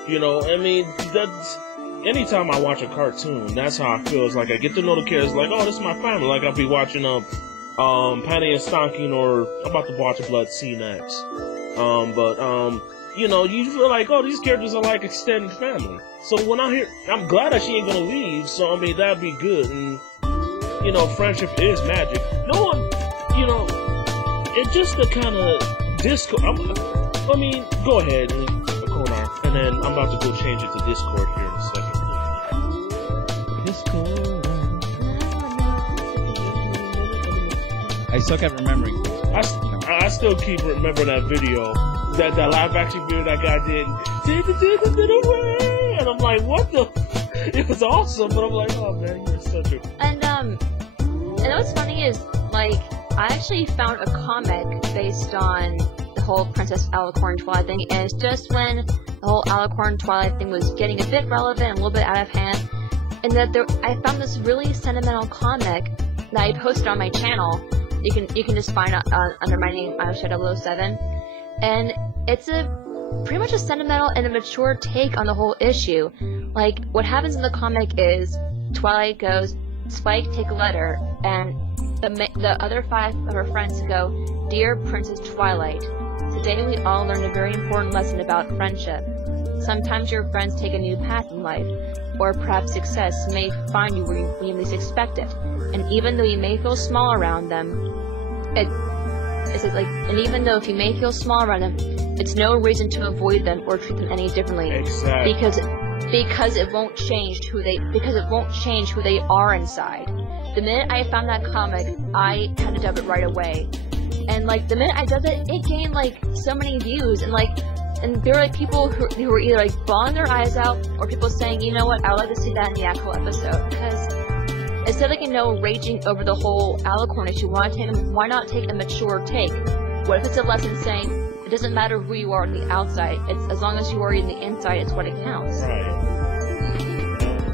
you know. I mean, that's anytime I watch a cartoon, that's how I feel. It's like I get to know the characters, like, oh, this is my family. Like I'll be watching Panty and Stocking, or I'm about to watch Blood Sea next. You know, you feel like, oh, these characters are like extended family. So when I hear, I'm glad that she ain't gonna leave. So I mean, that'd be good. And you know, friendship is magic. No one, you know, it's just the kind of Discord. I mean, go ahead, Konar, and then I'm about to go change it to Discord here in a second. Discord. I suck at remembering things. I still keep remembering that video, that live action video that guy did away, and I'm like, what the? It was awesome, but I'm like, oh man, you're such a. And what's funny is, like, I actually found a comic based on the whole Princess Alicorn Twilight thing, and it's just when the whole Alicorn Twilight thing was getting a bit relevant and a little bit out of hand, and that I found this really sentimental comic that I posted on my channel. You can just find it under my name, Shadow07, and it's pretty much a sentimental and a mature take on the whole issue. Like, what happens in the comic is Twilight goes, Spike, take a letter, and the other 5 of her friends go, "Dear Princess Twilight, today we all learned a very important lesson about friendship. Sometimes your friends take a new path in life, or perhaps success may find you when you least expect it. And even though you may feel small around them, and even though if you may feel small around them, it's no reason to avoid them or treat them any differently. Exactly. Because it won't change who they are inside." The minute I found that comic, I had to dub it right away. And like the minute I dubbed it, it gained like so many views, and there were like people who were either like bawling their eyes out, or people saying, you know what, I would like to see that in the actual episode, because instead of, raging over the whole Alicorn issue, why not take a mature take? What if it's a lesson saying, it doesn't matter who you are on the outside, it's as long as you are in the inside, it's what it counts. Right.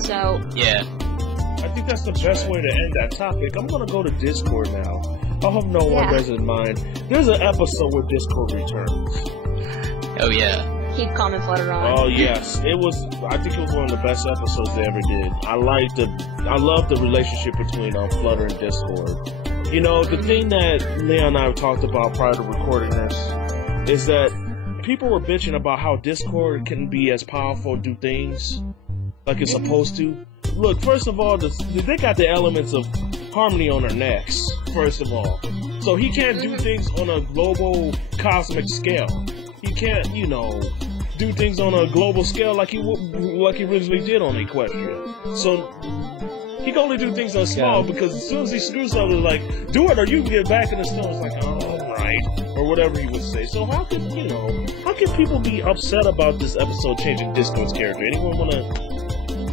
So, Yeah. I think that's the best way to end that topic. I'm gonna go to Discord now. I hope no one doesn't mind. There's an episode where Discord returns. Oh yeah. keep calm and flutter on. Oh yes, it was. I think it was one of the best episodes they ever did. I love the relationship between Flutter and Discord. You know, the thing that Leon and I talked about prior to recording this is that people were bitching about how Discord can be as powerful and do things like it's supposed to. Look, first of all, they got the elements of harmony on their necks, first of all. So he can't do things on a global, cosmic scale. He can't, do things on a global scale like he originally did on Equestria. So, He can only do things on small because as soon as he screws something, it's like, do it or you can get back in the snow. It's like, all right, or whatever he would say. So how can people be upset about this episode changing Discord's character? Anyone want to?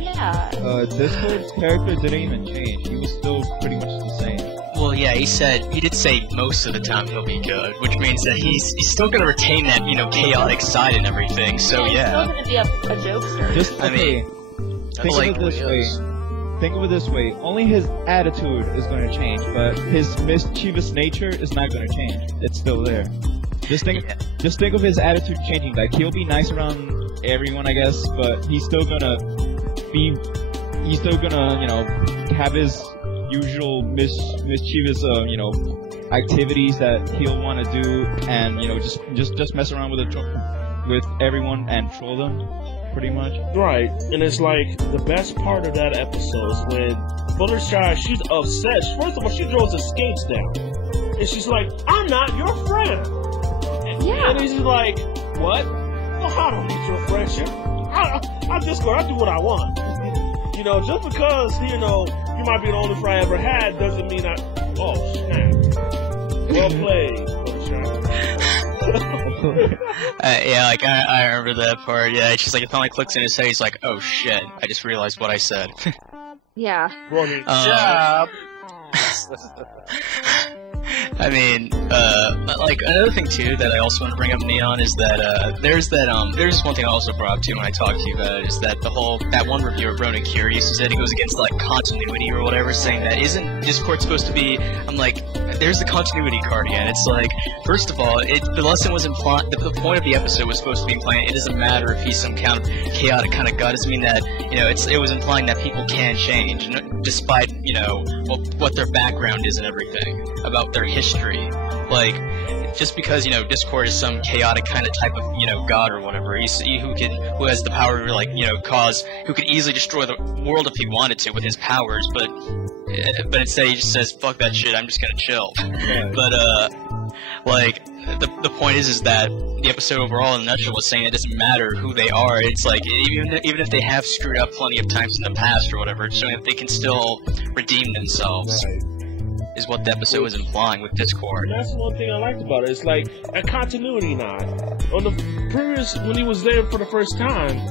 Yeah. Discord's character didn't even change. He was still pretty much the same. Well, yeah, he did say most of the time he'll be good, which means that he's still gonna retain that, chaotic side and everything, so yeah. He's still gonna be a jokester. Think of it this way. Only his attitude is going to change, but his mischievous nature is not going to change. It's still there. Just think of his attitude changing. Like, he'll be nice around everyone, I guess, but he's still gonna have his usual mischievous, activities that he'll want to do, and just mess around with everyone and troll them, pretty much. Right, and it's like the best part of that episode is when Fluttershy, she's upset. First of all, she throws her skates down, and she's like, "I'm not your friend." And he's like, "What? Well, I don't need your friendship. I just go. I do what I want." Just because you might be the only friend I ever had doesn't mean I. Oh snap! Well played, Fluttershy. I remember that part. Yeah, it's just like it finally clicks in his head. He's like, "Oh shit! I just realized what I said." Yeah. Brony. Job. I mean, another thing too that I also want to bring up, Neon, is that there's one thing I also brought up too when I talked to you about it, is that that one reviewer, Brony Curious, who said he goes against like continuity or whatever, saying that isn't Discord supposed to be? I'm like, there's the continuity card again. It's like, first of all, the lesson was implying, the point of the episode was supposed to be implying it doesn't matter if he's some kind of chaotic kind of god. It doesn't mean that it was implying that people can change, despite what their background is and everything about their history. Like, just because Discord is some chaotic kind of type of god or whatever, who has the power to who could easily destroy the world if he wanted to with his powers, but instead he just says, "Fuck that shit, I'm just gonna chill." But the point is that the episode overall in a nutshell was saying it doesn't matter who they are. It's like even if they have screwed up plenty of times in the past or whatever, it's showing that they can still redeem themselves. Right. Is what the episode was implying with Discord. That's one thing I liked about it. It's like a continuity nod. On the previous, when he was there for the first time,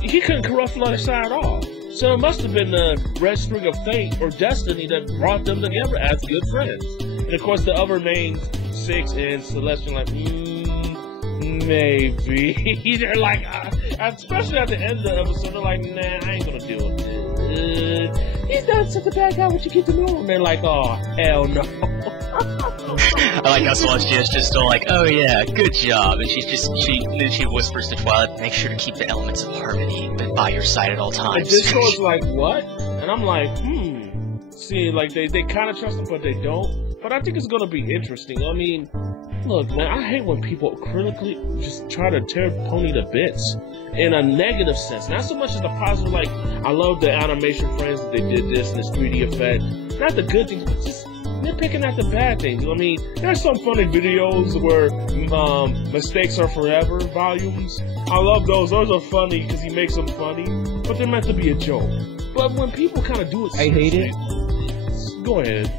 he couldn't corrupt Fluttershy at all. So it must have been the red string of fate or destiny that brought them together as good friends. And of course, the other main six and Celestial, like, maybe. They're like, especially at the end of the episode, they're like, nah, I ain't gonna deal with this. He's not such a bad guy once you get to know him. They're like, oh, hell no. I like how Celestia's just still like, oh yeah, good job. And she whispers to Twilight, make sure to keep the elements of harmony by your side at all times. And Discord's like, what? And I'm like, See, like, they kind of trust him, but they don't. But I think it's gonna be interesting. I mean, look, man, I hate when people critically just try to tear Pony to bits in a negative sense. Not so much as the positive, like, I love the animation friends that they did this and this 3D effect. Not the good things, but just nitpicking at the bad things. I mean, there's some funny videos where mistakes are forever volumes. I love those. Those are funny because he makes them funny, but they're meant to be a joke. But when people kind of do it, I hate it. Go ahead.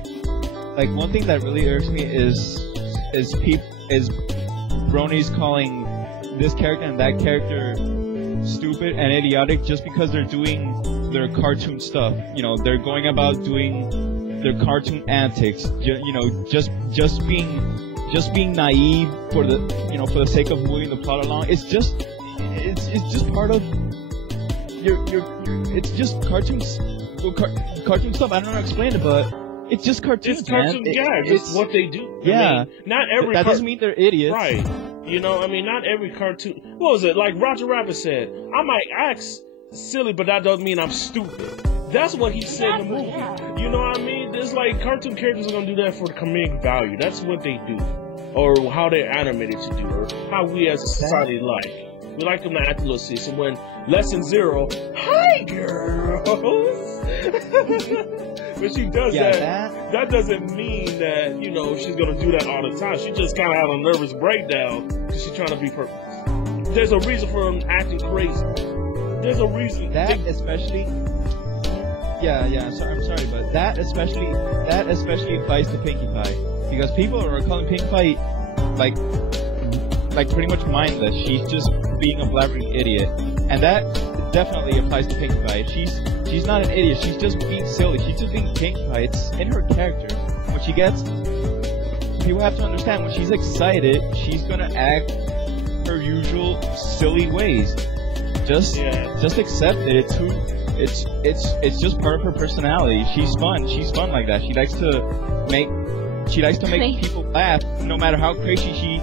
Like, one thing that really irks me is Brony's calling this character and that character stupid and idiotic just because they're doing their cartoon stuff. They're going about doing their cartoon antics. Just being naive for the sake of moving the plot along. It's just part of your it's just cartoons. Cartoon stuff. I don't know how to explain it, but it's just cartoons. It's cartoon gags. It's what they do. Yeah. I mean, not every. That doesn't mean they're idiots. Right. Not every cartoon. What was it? Like Roger Rabbit said, I might act silly, but that doesn't mean I'm stupid. That's what he said in the movie. Yeah. You know what I mean? There's like cartoon characters are gonna do that for the comedic value. That's what they do, or how they're animated to do, or how we as a society like. We like them to act a little serious. And when lesson 0, hi girls. When she does that doesn't mean that, she's going to do that all the time. She just kind of had a nervous breakdown because she's trying to be perfect. There's a reason for them acting crazy. There's a reason. That especially Yeah. So I'm sorry, but that especially applies to Pinkie Pie, because people are calling Pinkie Pie like pretty much mindless. She's just being a blabbering idiot, and that definitely applies to Pinkie Pie. She's not an idiot. She's just being silly. She's just being Pinkie Pie. It's in her character. When she gets, people have to understand, when she's excited, she's gonna act her usual silly ways. Just accept it. It's just part of her personality. She's fun. She's fun like that. She likes to make people laugh, no matter how crazy she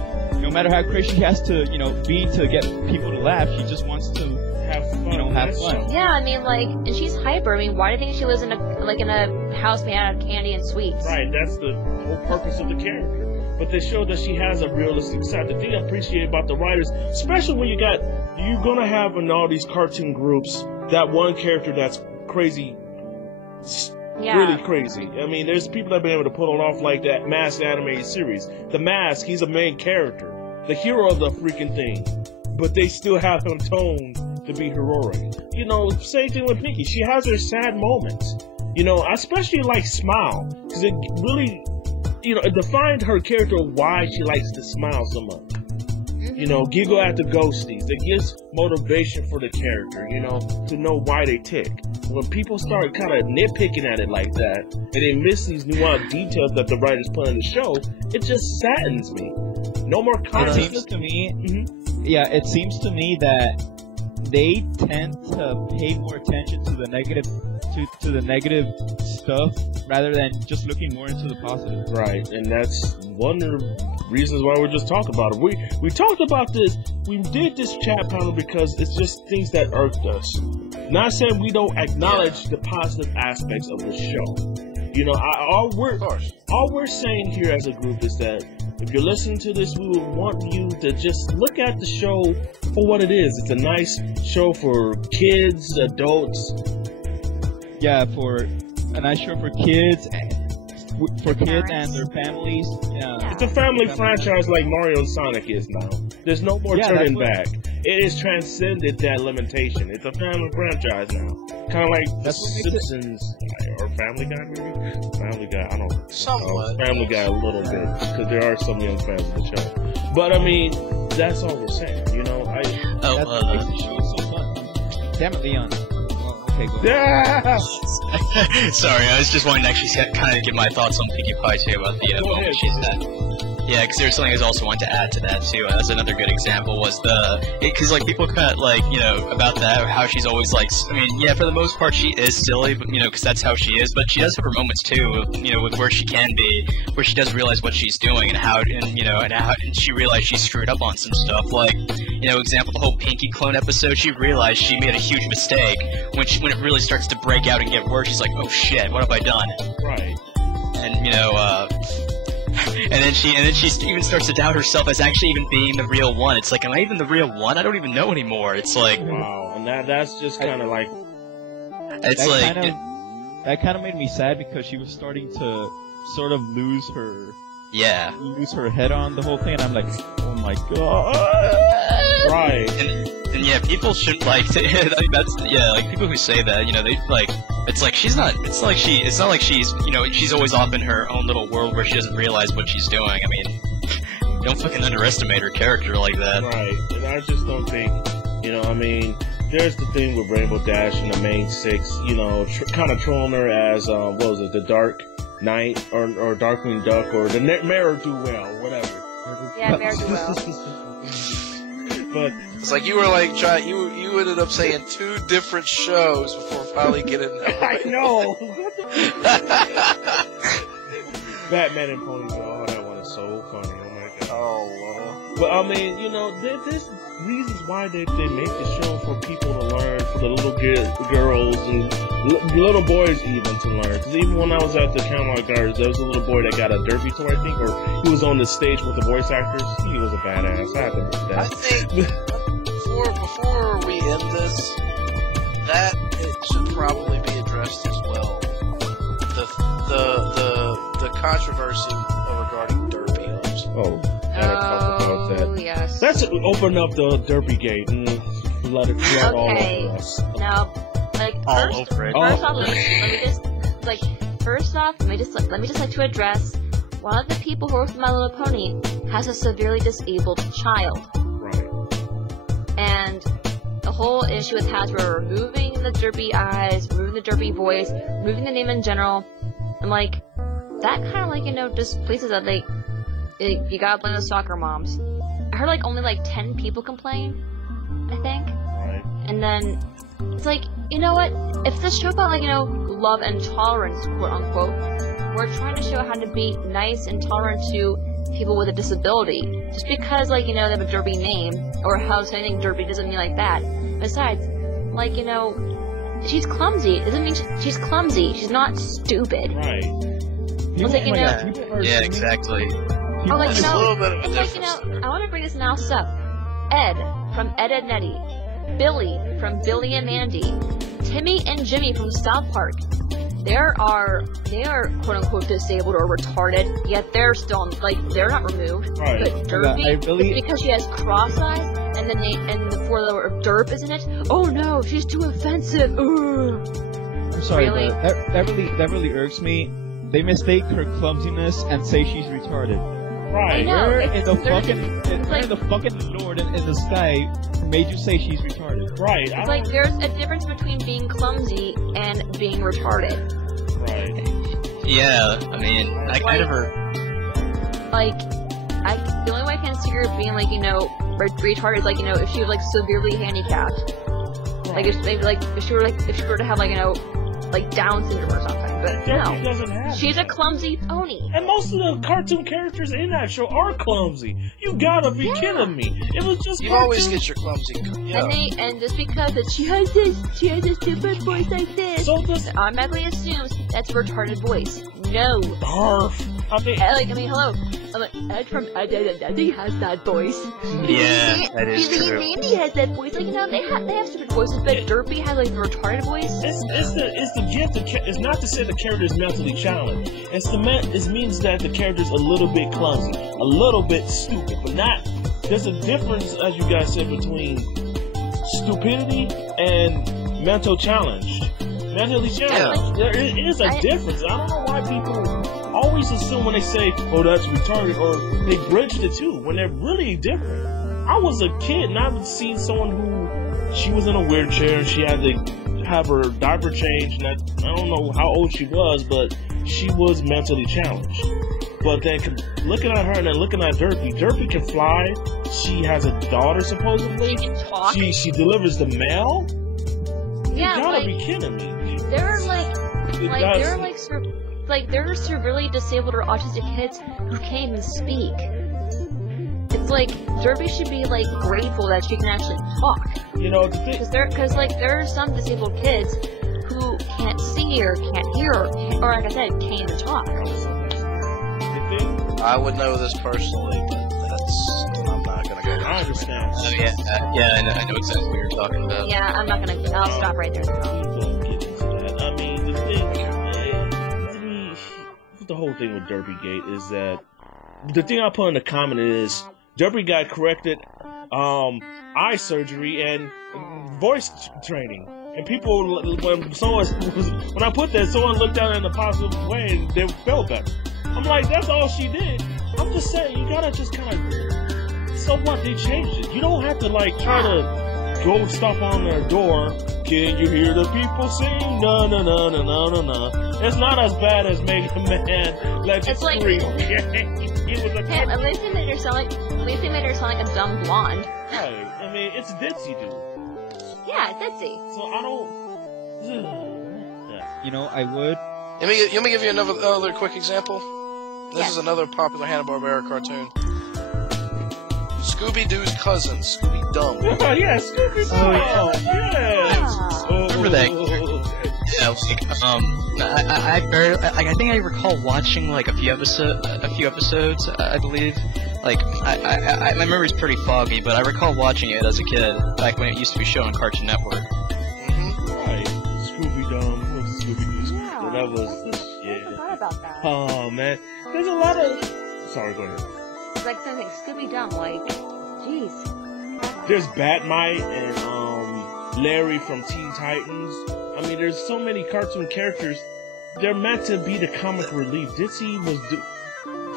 has to, be to get people to laugh. She just wants to have fun. Yeah, I mean, and she's hyper. I mean, why do you think she lives in a house made out of candy and sweets? Right, that's the whole purpose of the character. But they show that she has a realistic side. The thing I appreciate about the writers, especially when you're gonna have in all these cartoon groups that one character that's crazy, really crazy. I mean, there's people that have been able to pull it off, like that Mask animated series. The Mask, he's a main character, the hero of the freaking thing, but they still have him toned to be heroic. Same thing with Pinkie. She has her sad moments. I especially like Smile, because it really, it defined her character, why she likes to smile so much. Giggle at the ghosties. It gives motivation for the character, to know why they tick. When people start kind of nitpicking at it like that, and they miss these nuanced details that the writers put in the show, it just saddens me. No more content. It seems to me, it seems to me that they tend to pay more attention to the negative, to the negative stuff, rather than just looking more into the positive. Right, and that's one of the reasons why we're just talking about it. We talked about this. We did this chat panel because it's just things that irked us. Not saying we don't acknowledge the positive aspects of the show. All we're saying here as a group is that if you're listening to this, we would want you to just look at the show for what it is. It's a nice show for kids, adults. Yeah, for a nice show for kids and their families. Yeah. It's a family franchise like Mario and Sonic is now. There's no more turning back. It has transcended that limitation. It's a family franchise now. Kind of like The Simpsons or Family Guy, maybe? Family Guy, I don't know. Somewhat. Family Guy a little bit, because there are some young fans of the show. But I mean, that's all we're saying. That's what makes the show so fun. Damn it, Leon. Okay, go ahead. Sorry, I was just wanting to actually kind of give my thoughts on Pinkie Pie too, about the moment she said. Yeah, because there's something I also wanted to add to that too. As another good example was because people kind of about that, how she's always for the most part she is silly, but because that's how she is. But she does have her moments too, with where she can be, where she does realize what she's doing and how she realized she screwed up on some stuff. Example, the whole Pinkie clone episode, she realized she made a huge mistake. When it really starts to break out and get worse, she's like, oh shit, what have I done? Right. And and then she even starts to doubt herself as actually even being the real one. It's like, am I even the real one? I don't even know anymore. It's like, wow, and that's just kind of like, it's that kind of made me sad, because she was starting to sort of lose her head on the whole thing, and I'm like, oh my god. Right. And people shouldn't people who say that, they it's like she's not. It's not like she's she's always off in her own little world where she doesn't realize what she's doing. I mean, don't fucking underestimate her character like that. Right, and I just don't think, there's the thing with Rainbow Dash and the main six, kind of trolling her as, the Dark Knight, or Darkwing Duck, or the Ne'er-do-well, whatever. Yeah, Ne'er-do-well. But it's like you were you ended up saying 2 different shows before finally getting that. I know. Batman and Ponytail, that one is so funny. Oh my god. Oh Lord. But there's reasons why they make the show for people to learn, for the little girls and little boys even to learn. Because even when I was at the Camelot Gardens, there was a little boy that got a derby tour, I think, or he was on the stage with the voice actors. He was a badass. I have to admit that. I think before we end this, that it should probably be addressed as well. The controversy regarding derby homes. Oh, gotta talk about that. Yes. Let's open up the derby gate and let it flood all over us. Now, Like, All first, over it. first off, let me just to address one of the people who works with My Little Pony has a severely disabled child. Right. And the whole issue with Hasbro removing the derpy eyes, removing the derpy voice, removing the name in general, I'm like, that kind of like, displaces that, like, you gotta blame the soccer moms. I heard like only like 10 people complain, I think. Right. And then, it's like, you know what? If this show about, like, love and tolerance, quote unquote, we're trying to show how to be nice and tolerant to people with a disability. Just because, like, they have a derpy name, or how anything derpy doesn't mean like that. Besides, like, she's clumsy. It doesn't mean she's clumsy. She's not stupid. Right. It's like, Yeah, exactly. or like, It's a little bit of a it's like, difference. I want to bring this analysis up. Ed, from Ed, Ed, Nettie. Billy, from Billy and Mandy. Timmy and Jimmy from South Park. They are quote unquote disabled or retarded, yet they're still, like, they're not removed. Right. But Derpy, really- it's because she has cross eyes, and the name, and the four letter of derp is in it. Oh no, she's too offensive. Ugh. I'm sorry, Really? but that really irks me. They mistake her clumsiness and say she's retarded. Right. I know. Where it's- in the there's- fucking, where in the fucking Lord in the sky made you say she's retarded? Right. It's like there's a difference between being clumsy and being retarded. Right. Yeah, I mean, I never. Like, the only way I can see her being, like, retarded is, like, if she was, like, severely handicapped. Like, if she were to have, like, like Down syndrome or something. But Derpy no, doesn't have she's a that. clumsy pony. And most of the cartoon characters in that show are clumsy. You gotta be kidding me. It was just You cartoon. always get your clumsy. Yeah. And just because she has this stupid voice like this, So this it automatically assumes that's a retarded voice. No. barf. I mean, Hello. I'm like, Ed from Daddy has that voice. Yeah, that is Billy true. and Randy has that voice. Like, they have stupid voices, but Derpy has, like, a retarded voice. it's the gift. It's not to say the character is mentally challenged. It means that the character is a little bit clumsy, a little bit stupid, but not. There's a difference, as you guys said, between stupidity and mental challenge. Mentally challenged. There is a difference. I don't know why people always assume when they say, "Oh, that's retarded," or they bridge the two when they're really different. I was a kid and I've seen someone who she was in a wheelchair and she had to have her diaper changed, and I don't know how old she was, but she was mentally challenged. But then looking at her and then looking at Derpy can fly. She has a daughter supposedly. She can talk. She delivers the mail. Yeah, You gotta like, be kidding me. there are there are severely disabled or autistic kids who can't even speak. It's like Derpy should be, like, grateful that she can actually talk. You know, the thing. Because there are some disabled kids who can't see or can't hear or like I said, can't even talk. The thing. I would know this personally, but I'm not gonna go into I it. understand. Oh, yeah, I know exactly what you're talking about. Yeah, I'll stop right there. We won't get into that. I mean, the thing. The whole thing with Derpygate is that the thing I put in the comment is Derpy got corrected eye surgery and voice training. And people, when I put that, someone looked at it in a positive way and they felt better. I'm like, that's all she did. I'm just saying, you gotta just kind of, so what, they changed it. You don't have to, like, try to go stop on their door. Can you hear the people sing? No, no, no, no, no, no, no. It's not as bad as Mega Man Let You It's like- Scream. It was a Hey, at least they made her sound like a dumb blonde. Right. I mean, it's Ditzy, dude. Yeah, that's it. So I don't. You know, I would. Let me give you another quick example. This Yes. is another popular Hanna-Barbera cartoon. Scooby-Doo's cousin, Scooby-Dum. Yeah, Scooby-Doo. Oh, yeah. Yes. Ah. Oh, Remember that? Yeah, like, I think I recall watching like a few episodes, I believe. Like, my memory's pretty foggy, but I recall watching it as a kid, back when it used to be shown on Cartoon Network. Right. Scooby-Dum. What's Scooby-Doo? Yeah. That was the I shit. forgot about that. Oh, man. There's a lot of... Sorry, go ahead. It's like something Scooby Dum, like, jeez. There's Batmite and, Larry from Teen Titans. I mean, there's so many cartoon characters. They're meant to be the comic relief. Ditsy was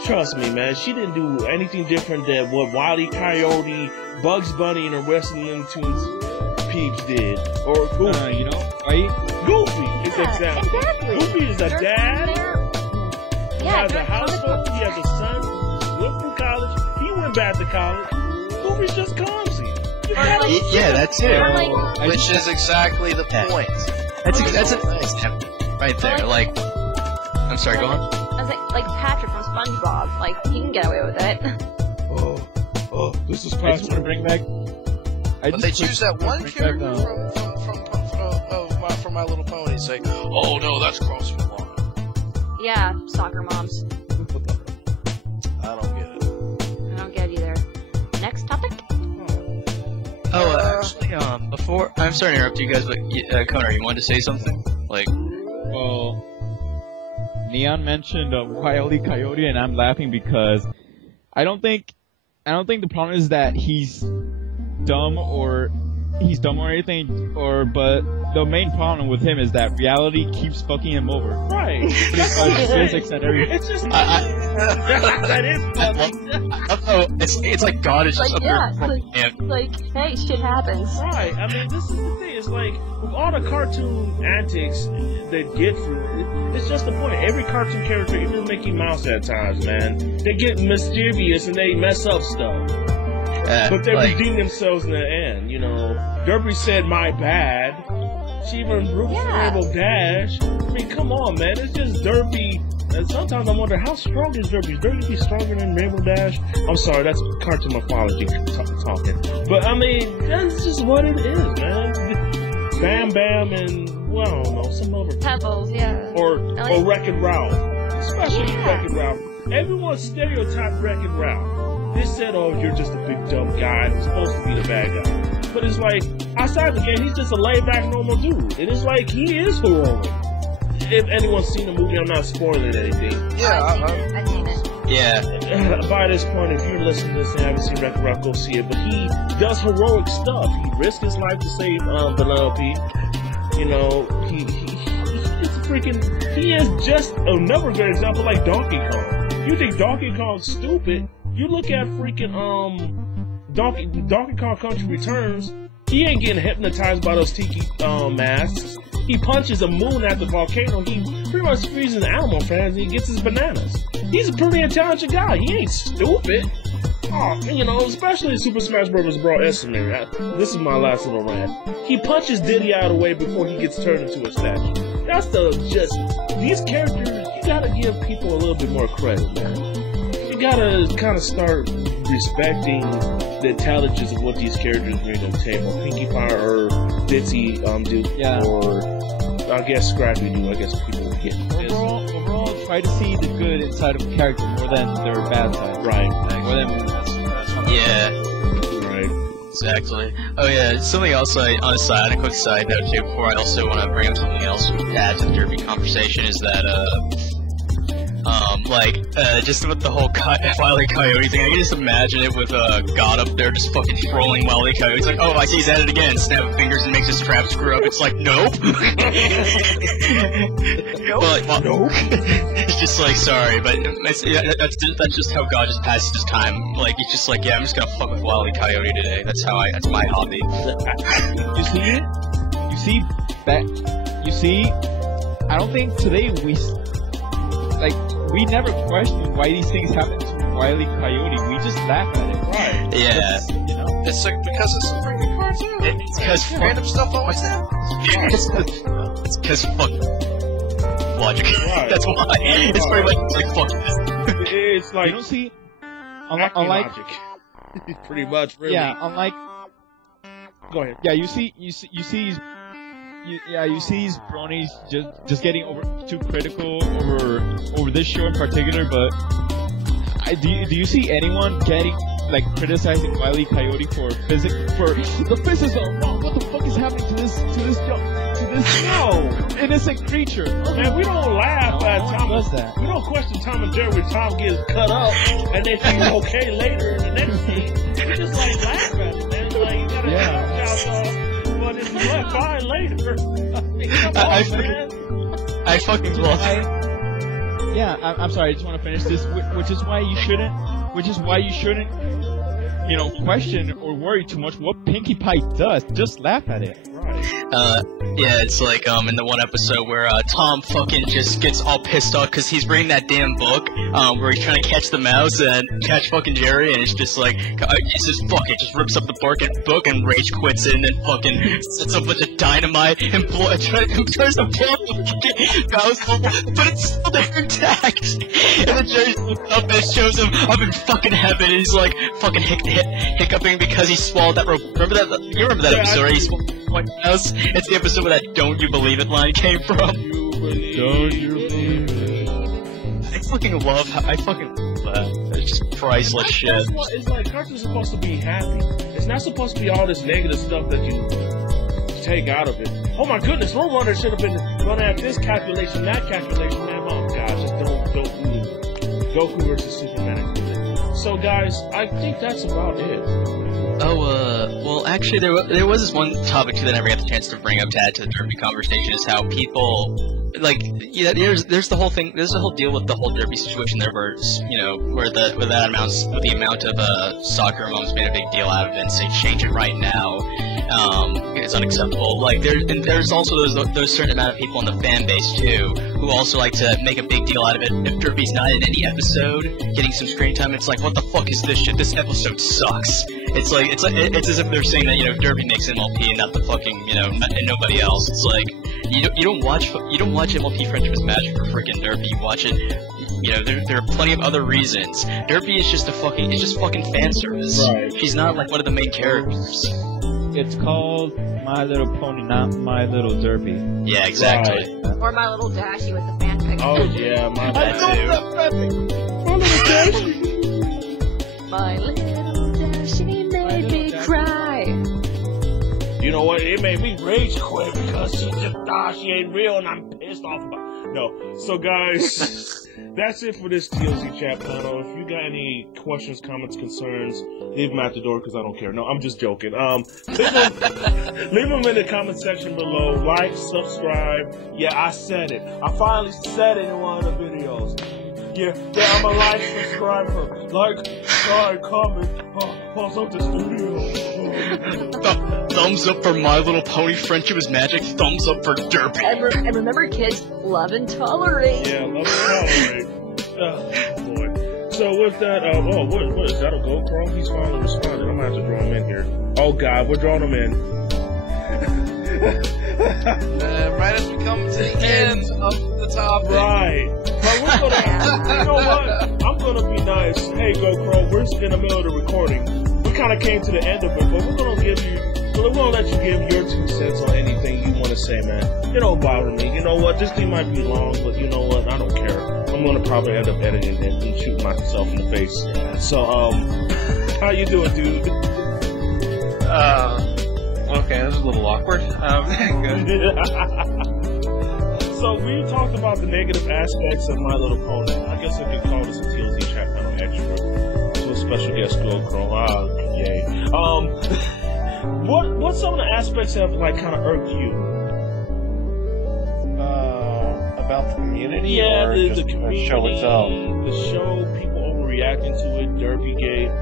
trust me, man, she didn't do anything different than what Wile E. Coyote, Bugs Bunny, and the rest of the Looney Tunes peeps did. Or Goofy. You know, right? Goofy is an example. Exactly. Goofy is a dad. He has a they're household. He has a son. He went through college. He went back to college. Goofy's just clumsy. Yeah, that's it. Which is exactly the point. That's it. Right there. Like, I'm sorry, go on. I was like Patrick from SpongeBob. Like, he can get away with it. Oh, this is I just want to bring back. But they choose that one character from My Little Pony and say, "Oh no, that's crossing the line." Yeah, soccer moms. I don't get it. I don't get it either. Next topic? Actually, before I'm sorry to interrupt you guys, but Connor, you wanted to say something? Like, Well, Neon mentioned Wile E. Coyote, and I'm laughing because I don't think the problem is that he's dumb or anything, but the main problem with him is that reality keeps fucking him over. Right. Physics and everything. It's just that is funny. it's like God is just Like, up yeah, there. like, hey, shit happens. Right. I mean, this is the thing. It's like with all the cartoon antics that get through, it's just the point. Every cartoon character, even Mickey Mouse at times, man, they get mischievous and they mess up stuff. But they redeem themselves in the end, you know. Derby said, "My bad." She even roots for Rainbow Dash. I mean, come on, man. It's just Derby. And sometimes I wonder, how strong is Derby? Is Derby stronger than Rainbow Dash? I'm sorry, that's cartoon mythology talking. But, I mean, that's just what it is, man. Bam Bam and, well, I don't know, some other... Pebbles, yeah. Or Wreck-It Ralph. Especially Wreck-It Ralph. Everyone stereotyped Wreck-It Ralph. They said, "Oh, you're just a big dumb guy who's supposed to be the bad guy." But it's like, outside the game, he's just a laid-back, normal dude. And it's like, he is heroic. If anyone's seen the movie, I'm not spoiling anything. Yeah, I've seen it. Yeah. By this point, if you're listening to this and haven't seen Wreck-It Ralph, go see it. But he does heroic stuff. He risks his life to save Penelope. You know, he is just another good example, like Donkey Kong. You think Donkey Kong's stupid? You look at freaking Donkey Kong Country Returns. He ain't getting hypnotized by those tiki masks. He punches a moon at the volcano. He pretty much freezes Animal fans and he gets his bananas. He's a pretty intelligent guy. He ain't stupid. Oh, you know, especially in Super Smash Bros. Brawl Estimate. This is my last little rant. He punches Diddy out of the way before he gets turned into a statue. That's these characters, you gotta give people a little bit more credit, man. You gotta kind of start respecting the intelligence of what these characters bring to the table. Pinkie Pie or Ditsy or I guess Scrappy Doo. I guess people would get Overall, try to see the good inside of a character more than their bad side. Right. More than Yeah. Right. Exactly. Oh yeah, something else on a quick side note too, before I also want to bring up something else to add to the Derby conversation, is that just with the whole Wile E. Coyote thing, I can just imagine it with God up there just fucking trolling Wile E. Coyote. He's like, "Oh, I see he's at it again," snapping fingers and makes his trap screw up. It's like, nope. Nope. It's just like, sorry, but that's just how God just passes his time. Like, he's just like, yeah, I'm just gonna fuck with Wile E. Coyote today. That's my hobby. You see, I don't think today we never question why these things happen to Wile E. Coyote. We just laugh at it. Right. Yeah. it's like because it's a freaking cartoon. It's because random stuff always happens. It's because fuck logic. Right. That's why. It's pretty much like fuck this. It's like You don't see, acting unlike logic. Pretty much, really. yeah, unlike Go ahead. yeah, you see Brony's just getting too critical over this show in particular, but do you see anyone getting criticizing Wile E. Coyote for the physics are wrong? What the fuck is happening to this innocent creature? Man, we don't laugh at Tom. Does that? We don't question Tom and Jerry when Tom gets cut up and they feel okay later in the next scene. We just laugh at it, man. You gotta shout off. But and then you left. Bye later. I fucking love it. Yeah, I'm sorry. I just want to finish this, which is why you shouldn't, you know, question or worry too much what Pinkie Pie does. Just laugh at it. Right. Yeah, it's like, in the one episode where, Tom fucking just gets all pissed off because he's reading that damn book, where he's trying to catch the mouse and catch fucking Jerry, and it's just like, he says, fuck it, just rips up the book and rage quits it, and then fucking sets up with a dynamite and tries to blow up the fucking mouse hole, but it's still there intact. And then Jerry looks up and shows him up in fucking heaven, and he's like, fucking hiccuping because he swallowed that rope. Remember that? You remember that episode, right? He swallowed the mouse? It's the episode where that "Don't you believe it" line came from. Don't you believe it? I fucking love that. It's just priceless shit. It's like cartoons are supposed to be happy. It's not supposed to be all this negative stuff that you take out of it. Oh my goodness, Roadrunner should have been running at this calculation, that calculation, man. Oh god, just don't do it. Goku versus Superman. So guys, I think that's about it. Well, actually, there was this one topic too that I never got the chance to bring up to add to the Derby conversation. Is how people, like, yeah, there's the whole thing. There's the whole deal with the whole Derby situation there, where the amount of soccer moms made a big deal out of it and say change it right now. It's unacceptable. Like there's also those certain amount of people in the fan base too who also like to make a big deal out of it. If Derby's not in any episode getting some screen time, it's like, what the fuck is this shit? This episode sucks. It's as if they're saying that, you know, Derby makes MLP and not the fucking, you know, and nobody else. It's like you don't watch MLP Friendship is Magic for freaking Derby. You watch it. You know, there are plenty of other reasons. Derby is just fucking fan service. Right. She's not like one of the main characters. It's called My Little Pony, not My Little Derby. Yeah, exactly. Right. Or My Little Dashie with the fanfic. Oh yeah, my I bad love too. that fanfic. My Little Dashie. My Little Dashie made me cry. You know what? It made me rage quit because she ain't real, and I'm pissed off about. No. So guys, that's it for this TOZ chat panel. If you got any questions, comments, concerns, leave them at the door because I don't care. No, I'm just joking. Leave them in the comment section below. Like, subscribe. Yeah, I said it. I finally said it in one of the videos. Yeah, I'm a like subscriber. Like, subscribe, comment, pause up the studio. Thumbs up for My Little Pony Friendship is Magic. Thumbs up for Derby. And remember, kids, love and tolerate. Yeah, love and tolerate. Oh, boy. So with that, what is that, a gold chrome? He's finally responded. I'm gonna have to draw him in here. Oh god, we're drawing him in. Right as we come to the end of the topic. Right. But we're gonna, you know what? I'm gonna be nice. Hey, GoPro, we're in the middle of the recording. We kind of came to the end of it, but we're gonna let you give your 2 cents on anything you want to say, man. It don't bother me. You know what? This thing might be long, but you know what? I don't care. I'm gonna probably end up editing it and shooting myself in the face. So, how you doing, dude? Okay, this is a little awkward. Good. So we talked about the negative aspects of My Little Pony. I guess I could call this a TLZ chat panel extra to a special guest, GoPro. Ah, yay. What some of the aspects have like kind of irked you? About the community, Yeah, or the just community, the show itself? the show, people overreacting to it, Derbygate,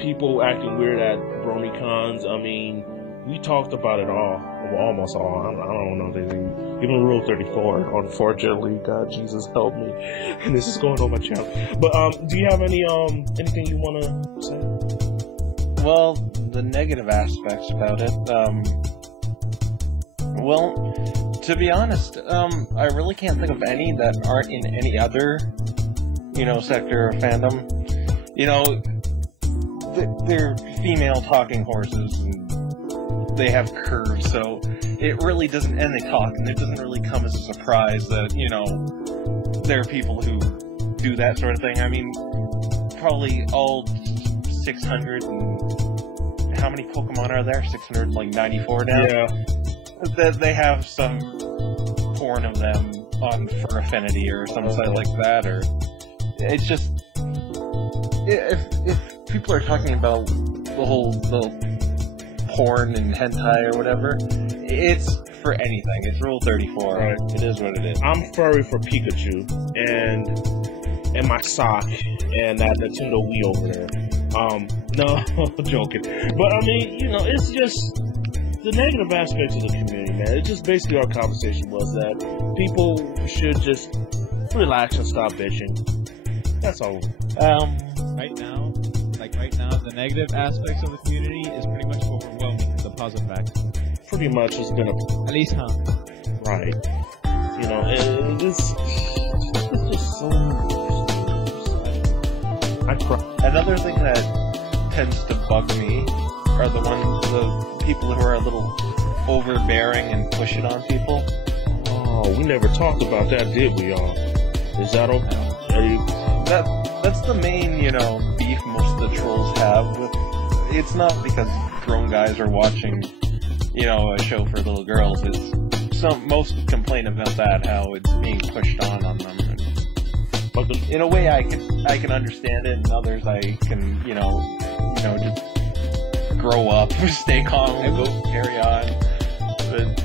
people acting weird at Brony cons. I mean, we talked about it all, well, almost all. I don't know if anything, even Rule 34. Unfortunately, God, Jesus help me, and this is going on my channel. But do you have anything you want to say? Well, the negative aspects about it. Well, to be honest, I really can't think of any that aren't in any other, sector of fandom. They're female talking horses, and they have curves, so it really doesn't, and they talk, and it doesn't really come as a surprise that, there are people who do that sort of thing. I mean, probably all 600 and how many Pokemon are there? 694 now? Yeah. That they have some porn of them on Fur Affinity or some site like that, or it's just, if people are talking about the porn and hentai or whatever. It's for anything. It's Rule 34. Right. It is what it is. I'm furry for Pikachu and my sock and that Nintendo Wii over there. No, joking. But I mean, you know, it's just the negative aspects of the community, man. It's just basically our conversation was that people should just relax and stop bitching. That's all. Right now, the negative aspects of the community is pretty much overwhelming the positive aspects. Pretty much it's been At least, huh? right. You know, and it's just so. I cry. Another thing that tends to bug me are the people who are a little overbearing and push it on people. Oh, we never talked about that, did we, y'all? Is that okay? That's the main, you know, beef most of the trolls have with. It's not because grown guys are watching, you know, a show for little girls. It's most complain about that, how it's being pushed on them. But in a way, I can understand it, and others I can, you know, just grow up, stay calm, and go carry on. But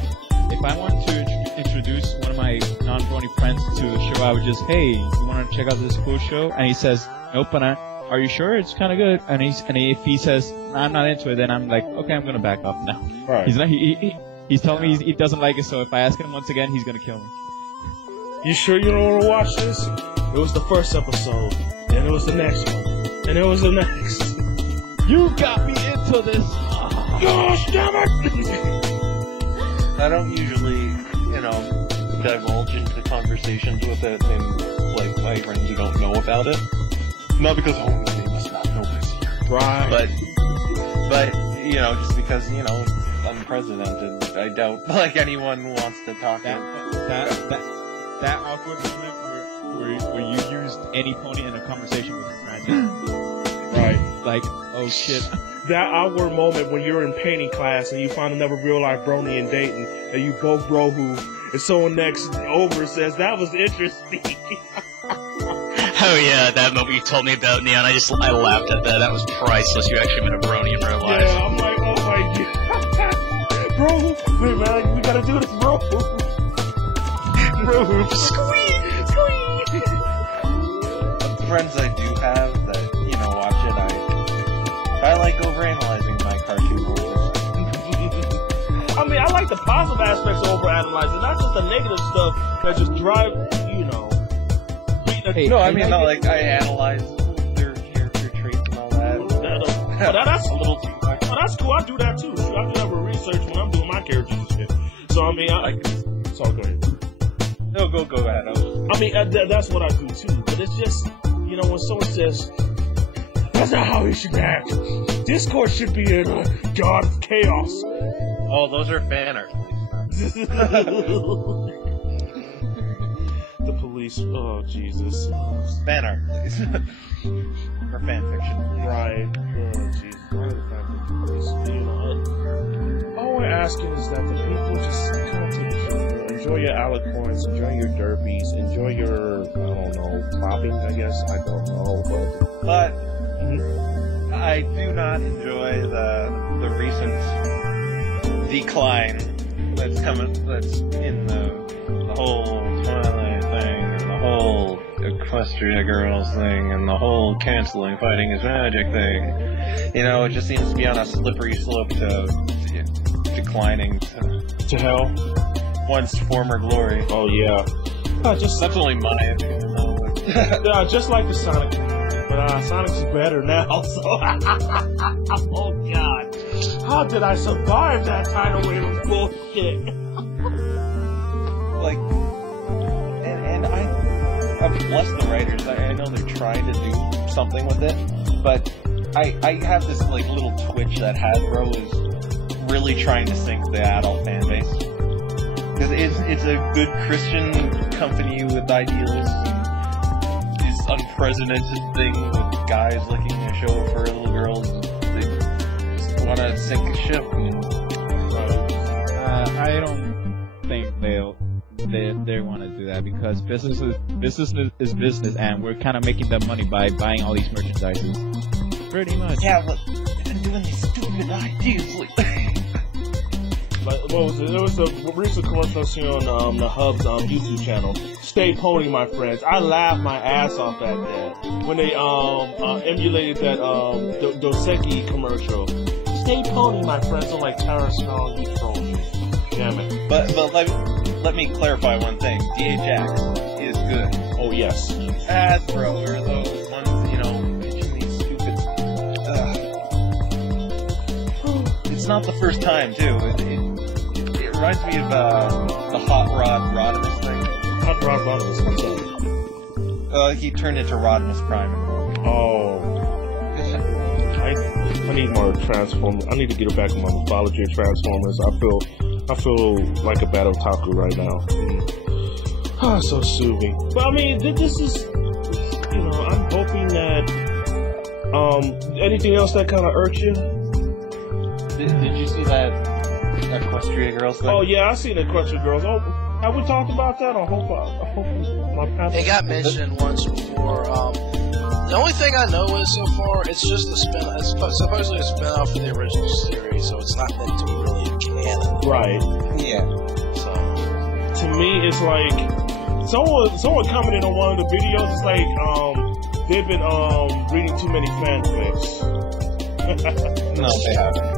if I want to introduce one of my non-Brony friends to the show, I would just, hey, you want to check out this cool show? And he says, nope, and are you sure? It's kind of good. And if he says, I'm not into it, then I'm like, okay, I'm gonna back off now. Right. He's telling me he doesn't like it, so if I ask him once again, he's gonna kill me. You sure you don't want to watch this? It was the first episode, and it was the next one, and it was the next. You got me into this. Gosh damn it! I don't usually, you know, divulge into conversations with it and like my friends who don't know about it. Not because they must not know this here. Right. But you know, just because, you know, it's unprecedented. I doubt like anyone wants to talk that awkward moment where you used any pony in a conversation with your friend. Right. Like, oh shit. That awkward moment when you're in painting class and you find another real life Brony and Dayton, and you both bro who, and someone next over says, that was interesting. Oh yeah, that moment you told me about, Neon, I laughed at that. That was priceless. You actually met a Brony in real life. Yeah, I'm like, oh my god. Bro, wait man, we gotta do this, bro. Bro, squeeze. The friends I do have that, you know, watch it, I like overanalyzing my cartoon roles. I mean, I like the positive aspects of overanalyzing, not just the negative stuff that just drive, you know. Hey, no, I mean, not like I analyze their character traits and all that. That's a little too much. Oh, that's cool. I do that too. I do that with research when I'm doing my characters and shit. So I mean, so go ahead. No, go ahead. I mean, that's what I do too. But it's just, you know, when someone says, "That's not how he should act. Discord should be in a god of chaos." Oh, those are fan art. The police. Oh Jesus. Fan art, please. Or fan fiction, please. Right. Oh Jesus. Why the fan fiction? You know, all we're asking is that the people just kind of take it easy. Enjoy your Alec points, enjoy your derbies, enjoy your, I don't know, clapping, I guess. I don't know, but I do not enjoy the recent decline that's in the whole Twilight thing, and the whole Equestria Girls thing, and the whole canceling Fighting is Magic thing. You know, it just seems to be on a slippery slope to declining to hell. Once former glory. Oh yeah. That's only my opinion though. Yeah, just like the Sonic community, but Sonic's better now, so oh god. How did I survive that tidal wave of bullshit? Like, and I bless the writers. I know they're trying to do something with it, but I have this like little twitch that Hasbro is really trying to sink the adult fan base. Because it's a good Christian company with ideals, and this unprecedented thing with guys looking to show for little girls. They just want to sink a ship. I don't think they want to do that, because business is business, and we're kind of making that money by buying all these merchandises. Pretty much. Yeah, but they've been doing these stupid ideas lately. Like, what was it? There was a recent commercial I seen on the Hub's YouTube channel. Stay pony, my friends. I laughed my ass off at that when they emulated that Doseki commercial. Stay pony, my friends. I'm like, Tara Strong, you troll me. Damn it. But let me clarify one thing. DHX is good. Oh yes. Hasbro are those ones, pitching these stupid. It's not the first time, too. It reminds me of the Hot Rod Rodimus thing. Hot Rod Rodimus, what's that? He turned into Rodimus Prime. Oh. I need more Transformers. I need to get back in my mythology of Transformers. I feel like a bad otaku right now. Ah, so soothing. But I mean, this is, I'm hoping that, anything else that kind of irked you? Did you see that Equestria Girls thing? Oh yeah, I seen the Equestria Girls. Oh, have we talked about that? I hope my path. It got mentioned once before. The only thing I know is so far, it's just a spin. It's supposedly a spin-off of the original series, so it's not meant to be really canon. Right. Yeah. So to me, it's like someone commented on one of the videos. It's like they've been reading too many fanfics. No, they haven't.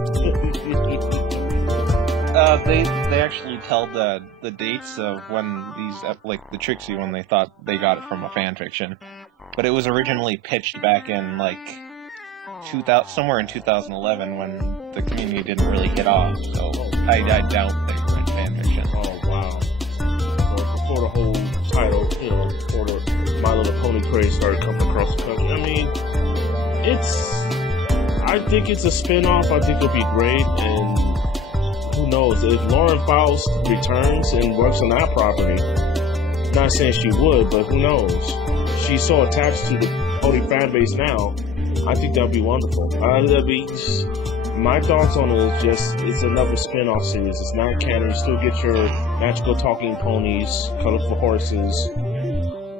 They actually tell the dates of when these, like the Trixie one, they thought they got it from a fan fiction, but it was originally pitched back in like somewhere in 2011 when the community didn't really get off. So I doubt they read fan fiction. Oh wow! Before the whole title, before the My Little Pony craze started coming across the country. I mean, I think it's a spin-off. I think it'll be great, and who knows, if Lauren Faust returns and works on that property, not saying she would, but who knows? She's so attached to the Pony fan base now. I think that'd be wonderful. My thoughts on it is just, it's another spin-off series. It's not canon. You still get your magical talking ponies, colorful horses.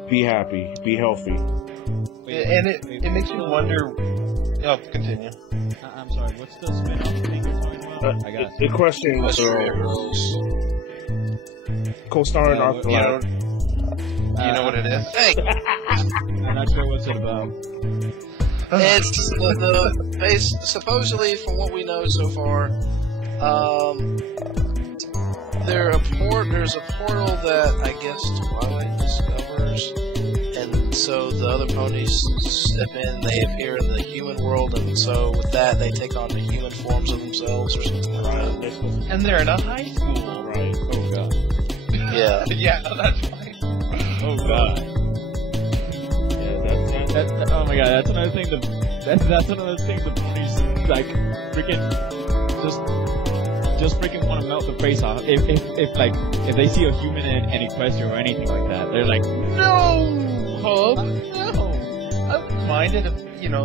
Be happy. Be healthy. And it makes me wonder. Oh, continue. I'm sorry, what's the spin-off thing you're talking about? I got the question was co-starring Arthur. You know what it is? hey, I'm not sure what's it about. it's the base. Supposedly, from what we know so far, there's a portal that I guess Twilight discovers, and so the other ponies step in. They appear in the human world, and so with that, they take on the human forms of themselves, or something like that. And they're in a high school, Right. Oh god. Yeah. Yeah, that's fine. Oh god. Yeah, Oh my god, that's another thing. That's another thing the ponies like freaking just freaking want to melt the face off. If they see a human in Equestria or anything like that, they're like, no, Hub, no. I wouldn't mind it if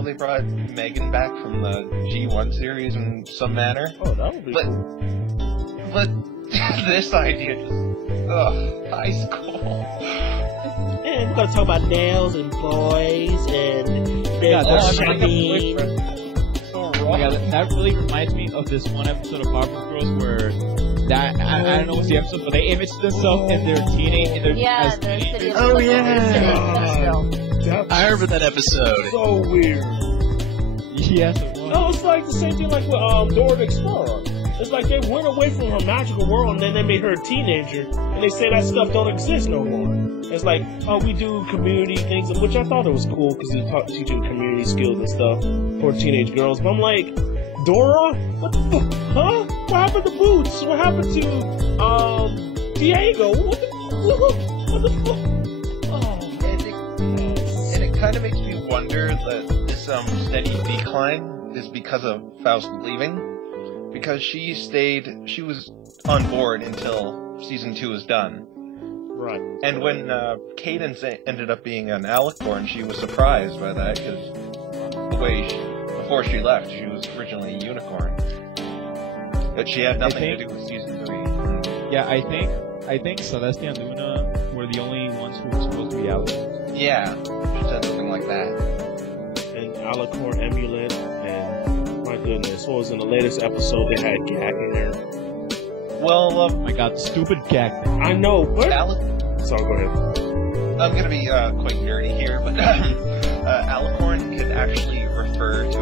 they brought Megan back from the G1 series in some manner. Oh, that would be cool. But this idea just high school. And we're gonna talk about nails and boys and shiny. Oh my god, that really reminds me of this one episode of Powerpuff Girls where I don't know what's the episode, but they imaged themselves in their teenage, the city of Oh yeah. I remember that episode. So weird. Yes. No, it's like the same thing like with Dora the Explorer. It's like they went away from her magical world and then they made her a teenager, and they say that stuff don't exist no more. It's like, we do community things, which I thought it was cool because they're teaching community skills and stuff for teenage girls. But I'm like, Dora? What the fuck? Huh? What happened to Boots? What happened to Diego? What the fuck? Oh, And it kind of makes me wonder that this steady decline is because of Faust leaving. Because she was on board until season 2 was done. right. And when Cadence ended up being an Alicorn, she was surprised by that, because before she left, she was originally a unicorn. But she had nothing to do with season 3. Yeah, I think Celeste and Luna were the only ones who were supposed to be out. Yeah, she said something like that. And Alicorn Amulet, and my goodness, what was in the latest episode? They had Gag in there. Well, Oh my god, stupid gag. I know, but so go ahead. I'm gonna be quite nerdy here, but alicorn could actually refer to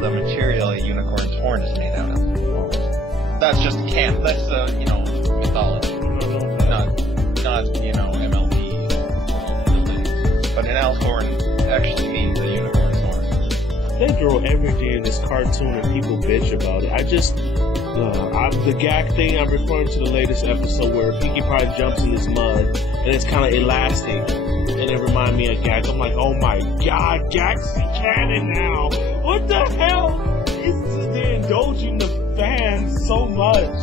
the material a unicorn's horn is made out of. That's just camp. That's mythology, not MLP. But an alicorn actually means a unicorn's horn. They throw everything in this cartoon and people bitch about it. The gag thing, I'm referring to the latest episode where Pinkie Pie jumps in this mud and it's kind of elastic, and it reminded me of Gag. I'm like, oh my god, Gag's canon now. What the hell? They're indulging the fans so much.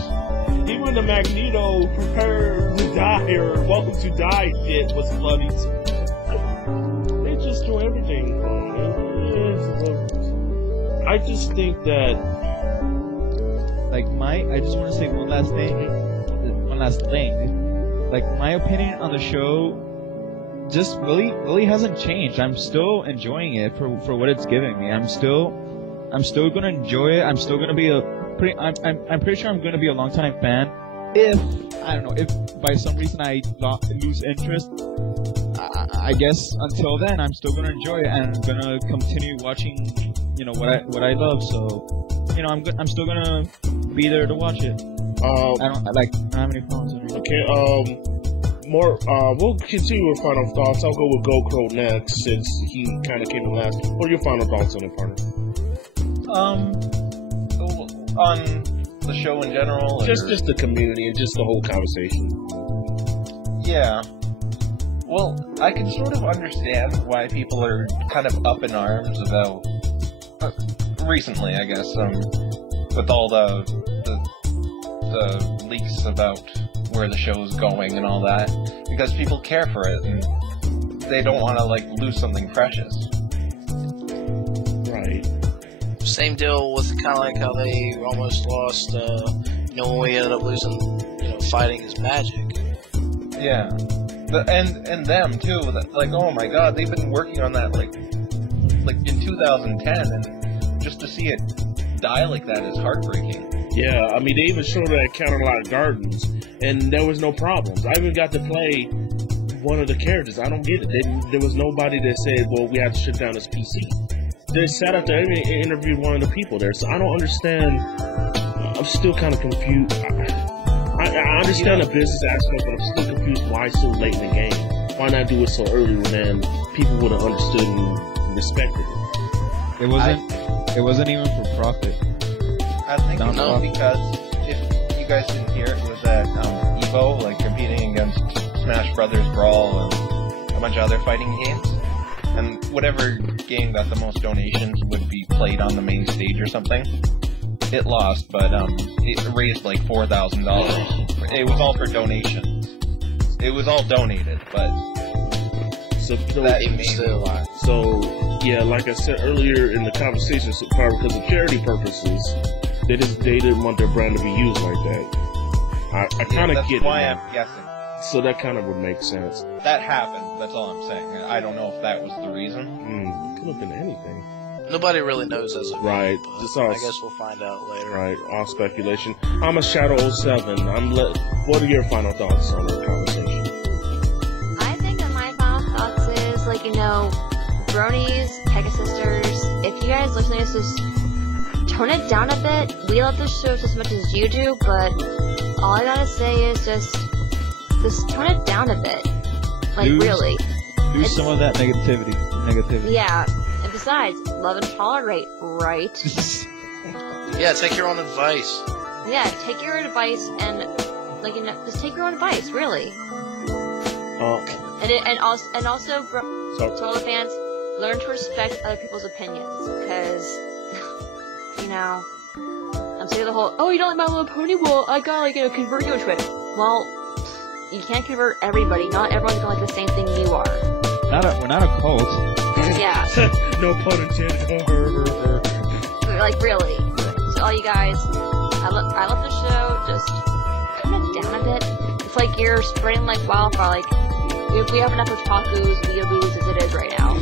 Even the Magneto Prepare to Die or Welcome to Die shit was funny. They just throw everything from it. I just think that. I just want to say one last thing. Like, my opinion on the show just really hasn't changed. I'm still enjoying it for what it's giving me. I'm still gonna enjoy it. I'm still gonna be I'm pretty sure I'm gonna be a longtime fan. If by some reason I lose interest, I guess until then I'm still gonna enjoy it and I'm gonna continue watching, what I love. So, I'm still gonna be there to watch it. I don't have any problems with it. Okay, we'll continue with final thoughts. I'll go with GoCro next, since he kind of came in last. What are your final thoughts on it, partner? On the show in general? Just the community and just the whole conversation. Yeah. Well, I can sort of understand why people are kind of up in arms about... recently, I guess, with all the leaks about where the show's going and all that, because people care for it and they don't want to lose something precious. Right. Same deal with kind of like how they almost lost. When we ended up losing, fighting is magic. Yeah, and them too. Oh my god, they've been working on that like in 2010, and just to see it die like that is heartbreaking. Yeah, I mean, they even showed it at Counterlot Gardens, and there was no problems. I even got to play one of the characters. I don't get it. There was nobody that said, well, we have to shut down this PC. They sat up there and interviewed one of the people there, so I don't understand. I'm still kind of confused. I understand the business aspect, but I'm still confused why so late in the game. Why not do it so early when people would have understood and respected it? It wasn't even for profit. I think no, because if you guys didn't hear, it was at EVO, competing against Smash Brothers Brawl and a bunch of other fighting games. And whatever game got the most donations would be played on the main stage or something. It lost, but it raised $4,000. It was all for donations. It was all donated, but that made a lot. So, yeah, like I said earlier in the conversation, so far, because of charity purposes, they didn't want their brand to be used like that. I kind of get it. That's why I'm guessing. So that kind of would make sense. That happened, that's all I'm saying. I don't know if that was the reason. Could have been anything. Nobody really knows as of right. yet, I guess we'll find out later. Right, all speculation. I'm a Shadow 07. What are your final thoughts on the conversation? I think that my final thoughts is, Bronies, Pegasisters, if you guys listening to this, just tone it down a bit. We love this show just as much as you do, but all I gotta say is just tone it down a bit. Really. Lose some of that negativity. Yeah. And besides, love and tolerate, right? Yeah, take your own advice. Yeah, take your advice and, just take your own advice, really. And also, to all the fans, learn to respect other people's opinions, because, I'm sick of the whole, oh, you don't like My Little Pony? Well, I gotta, convert you to it. Well, you can't convert everybody. Not everyone's gonna like the same thing you are. We're not a cult. Yeah. No pun intended. Really. So all you guys, I love the show. Just tone it down a bit. It's like you're spreading like wildfire. We have enough otakus, weeaboos as it is right now.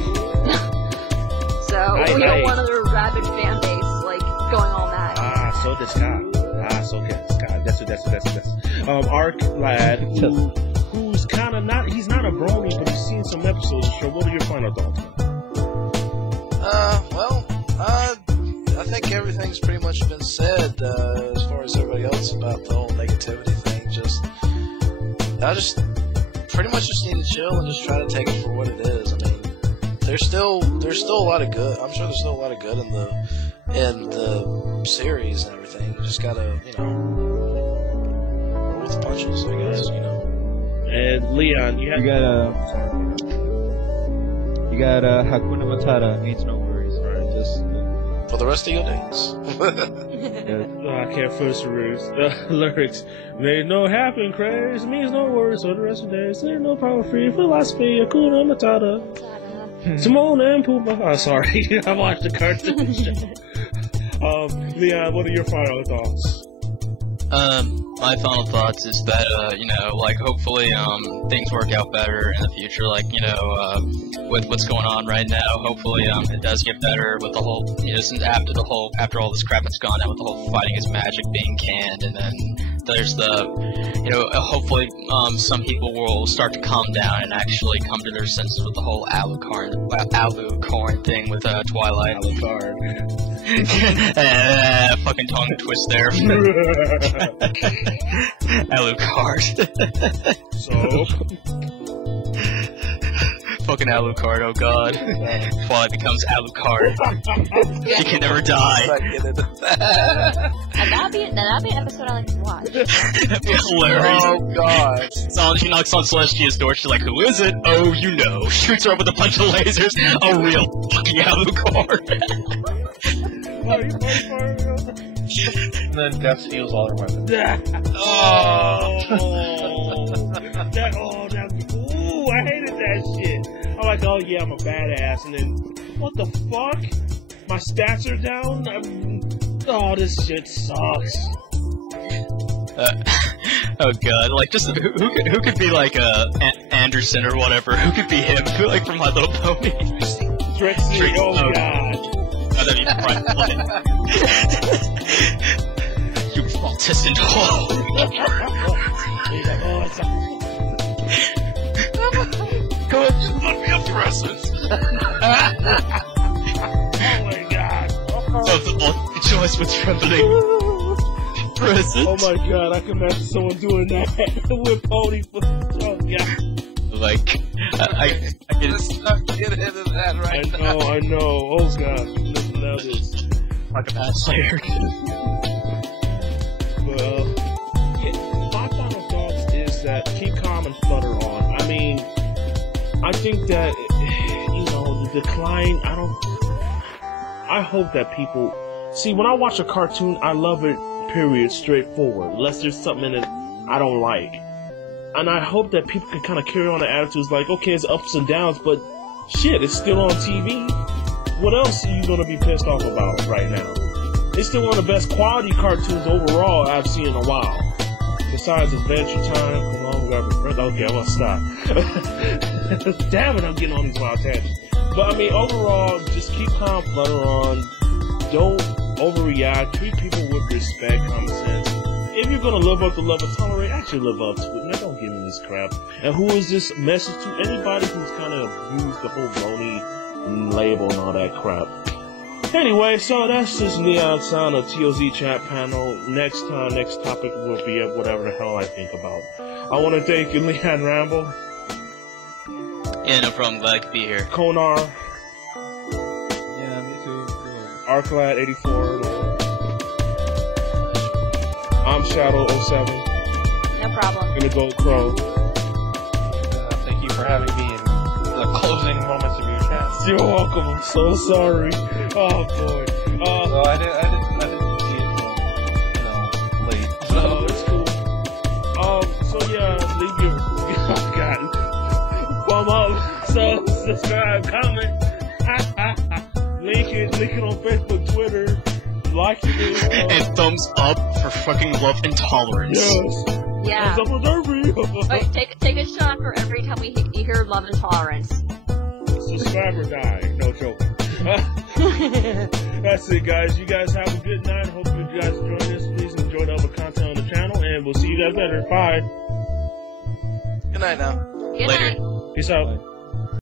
So we don't want another rabid fan base going all mad. So this guy. Arc Lad, who's kind of not, he's not a brony, but he's seen some episodes of the show. What are your final thoughts? I think everything's pretty much been said as far as everybody else about the whole negativity thing. I just pretty much just need to chill and just try to take it for what it is. I mean, there's still a lot of good. I'm sure there's still a lot of good in the series and everything. You just gotta, roll with the punches, I guess. And Leon, you got Hakuna Matata, needs no worries, right? Just for the rest of your days. I can't finish the lyrics. Made no happen craze, means no worries for the rest of the days. There's no power free philosophy, Hakuna Matata. Timon and Pumbaa. Oh, sorry, I watched the cartoon show. Leon, what are your final thoughts? My final thoughts is that, hopefully, things work out better in the future, with what's going on right now. Hopefully, it does get better with the whole, since after all this crap that's gone out with the whole fighting is magic being canned, and then there's the, hopefully, some people will start to calm down and actually come to their senses with the whole Alucard thing with, Twilight. Alucard. Fucking tongue twist there. Alucard. So? Fucking Alucard, oh god. Twilight becomes Alucard. He can never die. And that'd be an episode I like to watch. That'd be hilarious. Oh god. She knocks on Celestia's door, she's like, who is it? Oh, you know. Shoots her up with a bunch of lasers. A real fucking Alucard. And then Death steals all her weapons. Ooh, I hated that shit. I'm like, oh yeah, I'm a badass, and then, what the fuck? My stats are down? This shit sucks. Oh god, just who could be like Anderson or whatever? Who could be him? Like from My Little Pony? Trixie, oh god. Oh, that'd be fun. You autistic hole. Go ahead, just put me a present. Oh my god. Of the choice with trembling. Present. Oh my god, I can imagine someone doing that with Pony for. Oh god. I can Let's not get into that right now. I know. Oh god. Listen to this. like a bad player. Well, my final thoughts is that keep calm and flutter on. I mean, I think that, the decline, I hope that people, see, when I watch a cartoon, I love it, period, straightforward, unless there's something in it I don't like. And I hope that people can kind of carry on the attitudes like, okay, it's ups and downs, but shit, it's still on TV. What else are you going to be pissed off about right now? It's still one of the best quality cartoons overall I've seen in a while. Besides Adventure Time, come on, we gotta be friends. Okay, I'm gonna stop. Damn it, I'm getting on these wild tangents. But I mean, overall, just keep calm, flutter on. Don't overreact. Treat people with respect, common sense. If you're gonna live up to love and tolerate, actually live up to it. Man, don't give me this crap. And who is this message to? Anybody who's kind of abused the whole Brony label and all that crap. Anyway, so that's just Neon Sound of TOZ chat panel. Next topic will be whatever the hell I think about. I want to thank you, Leonramble. Yeah, no problem. Glad I could be here. Konar. Yeah, me too. Arclad84. I'm Shadow07. No problem. And the Gold Crow. Thank you for having me in the closing moments of your chat. You're welcome. I'm so sorry. Oh boy. So I didn't see it till, late. So it's cool. So yeah, leave your thumb up. So subscribe, comment. Link it on Facebook, Twitter. Like it. And thumbs up for fucking love and tolerance. Yes. Yeah. Thumbs up for Derby. Wait, take a shot for every time you hear love and tolerance. Subscribe or die. No joking. That's it, guys. You guys have a good night. Hope you guys enjoy this. Please enjoy the other content on the channel, and we'll see you guys later. Bye. Good night now. Good Later. night. Peace out.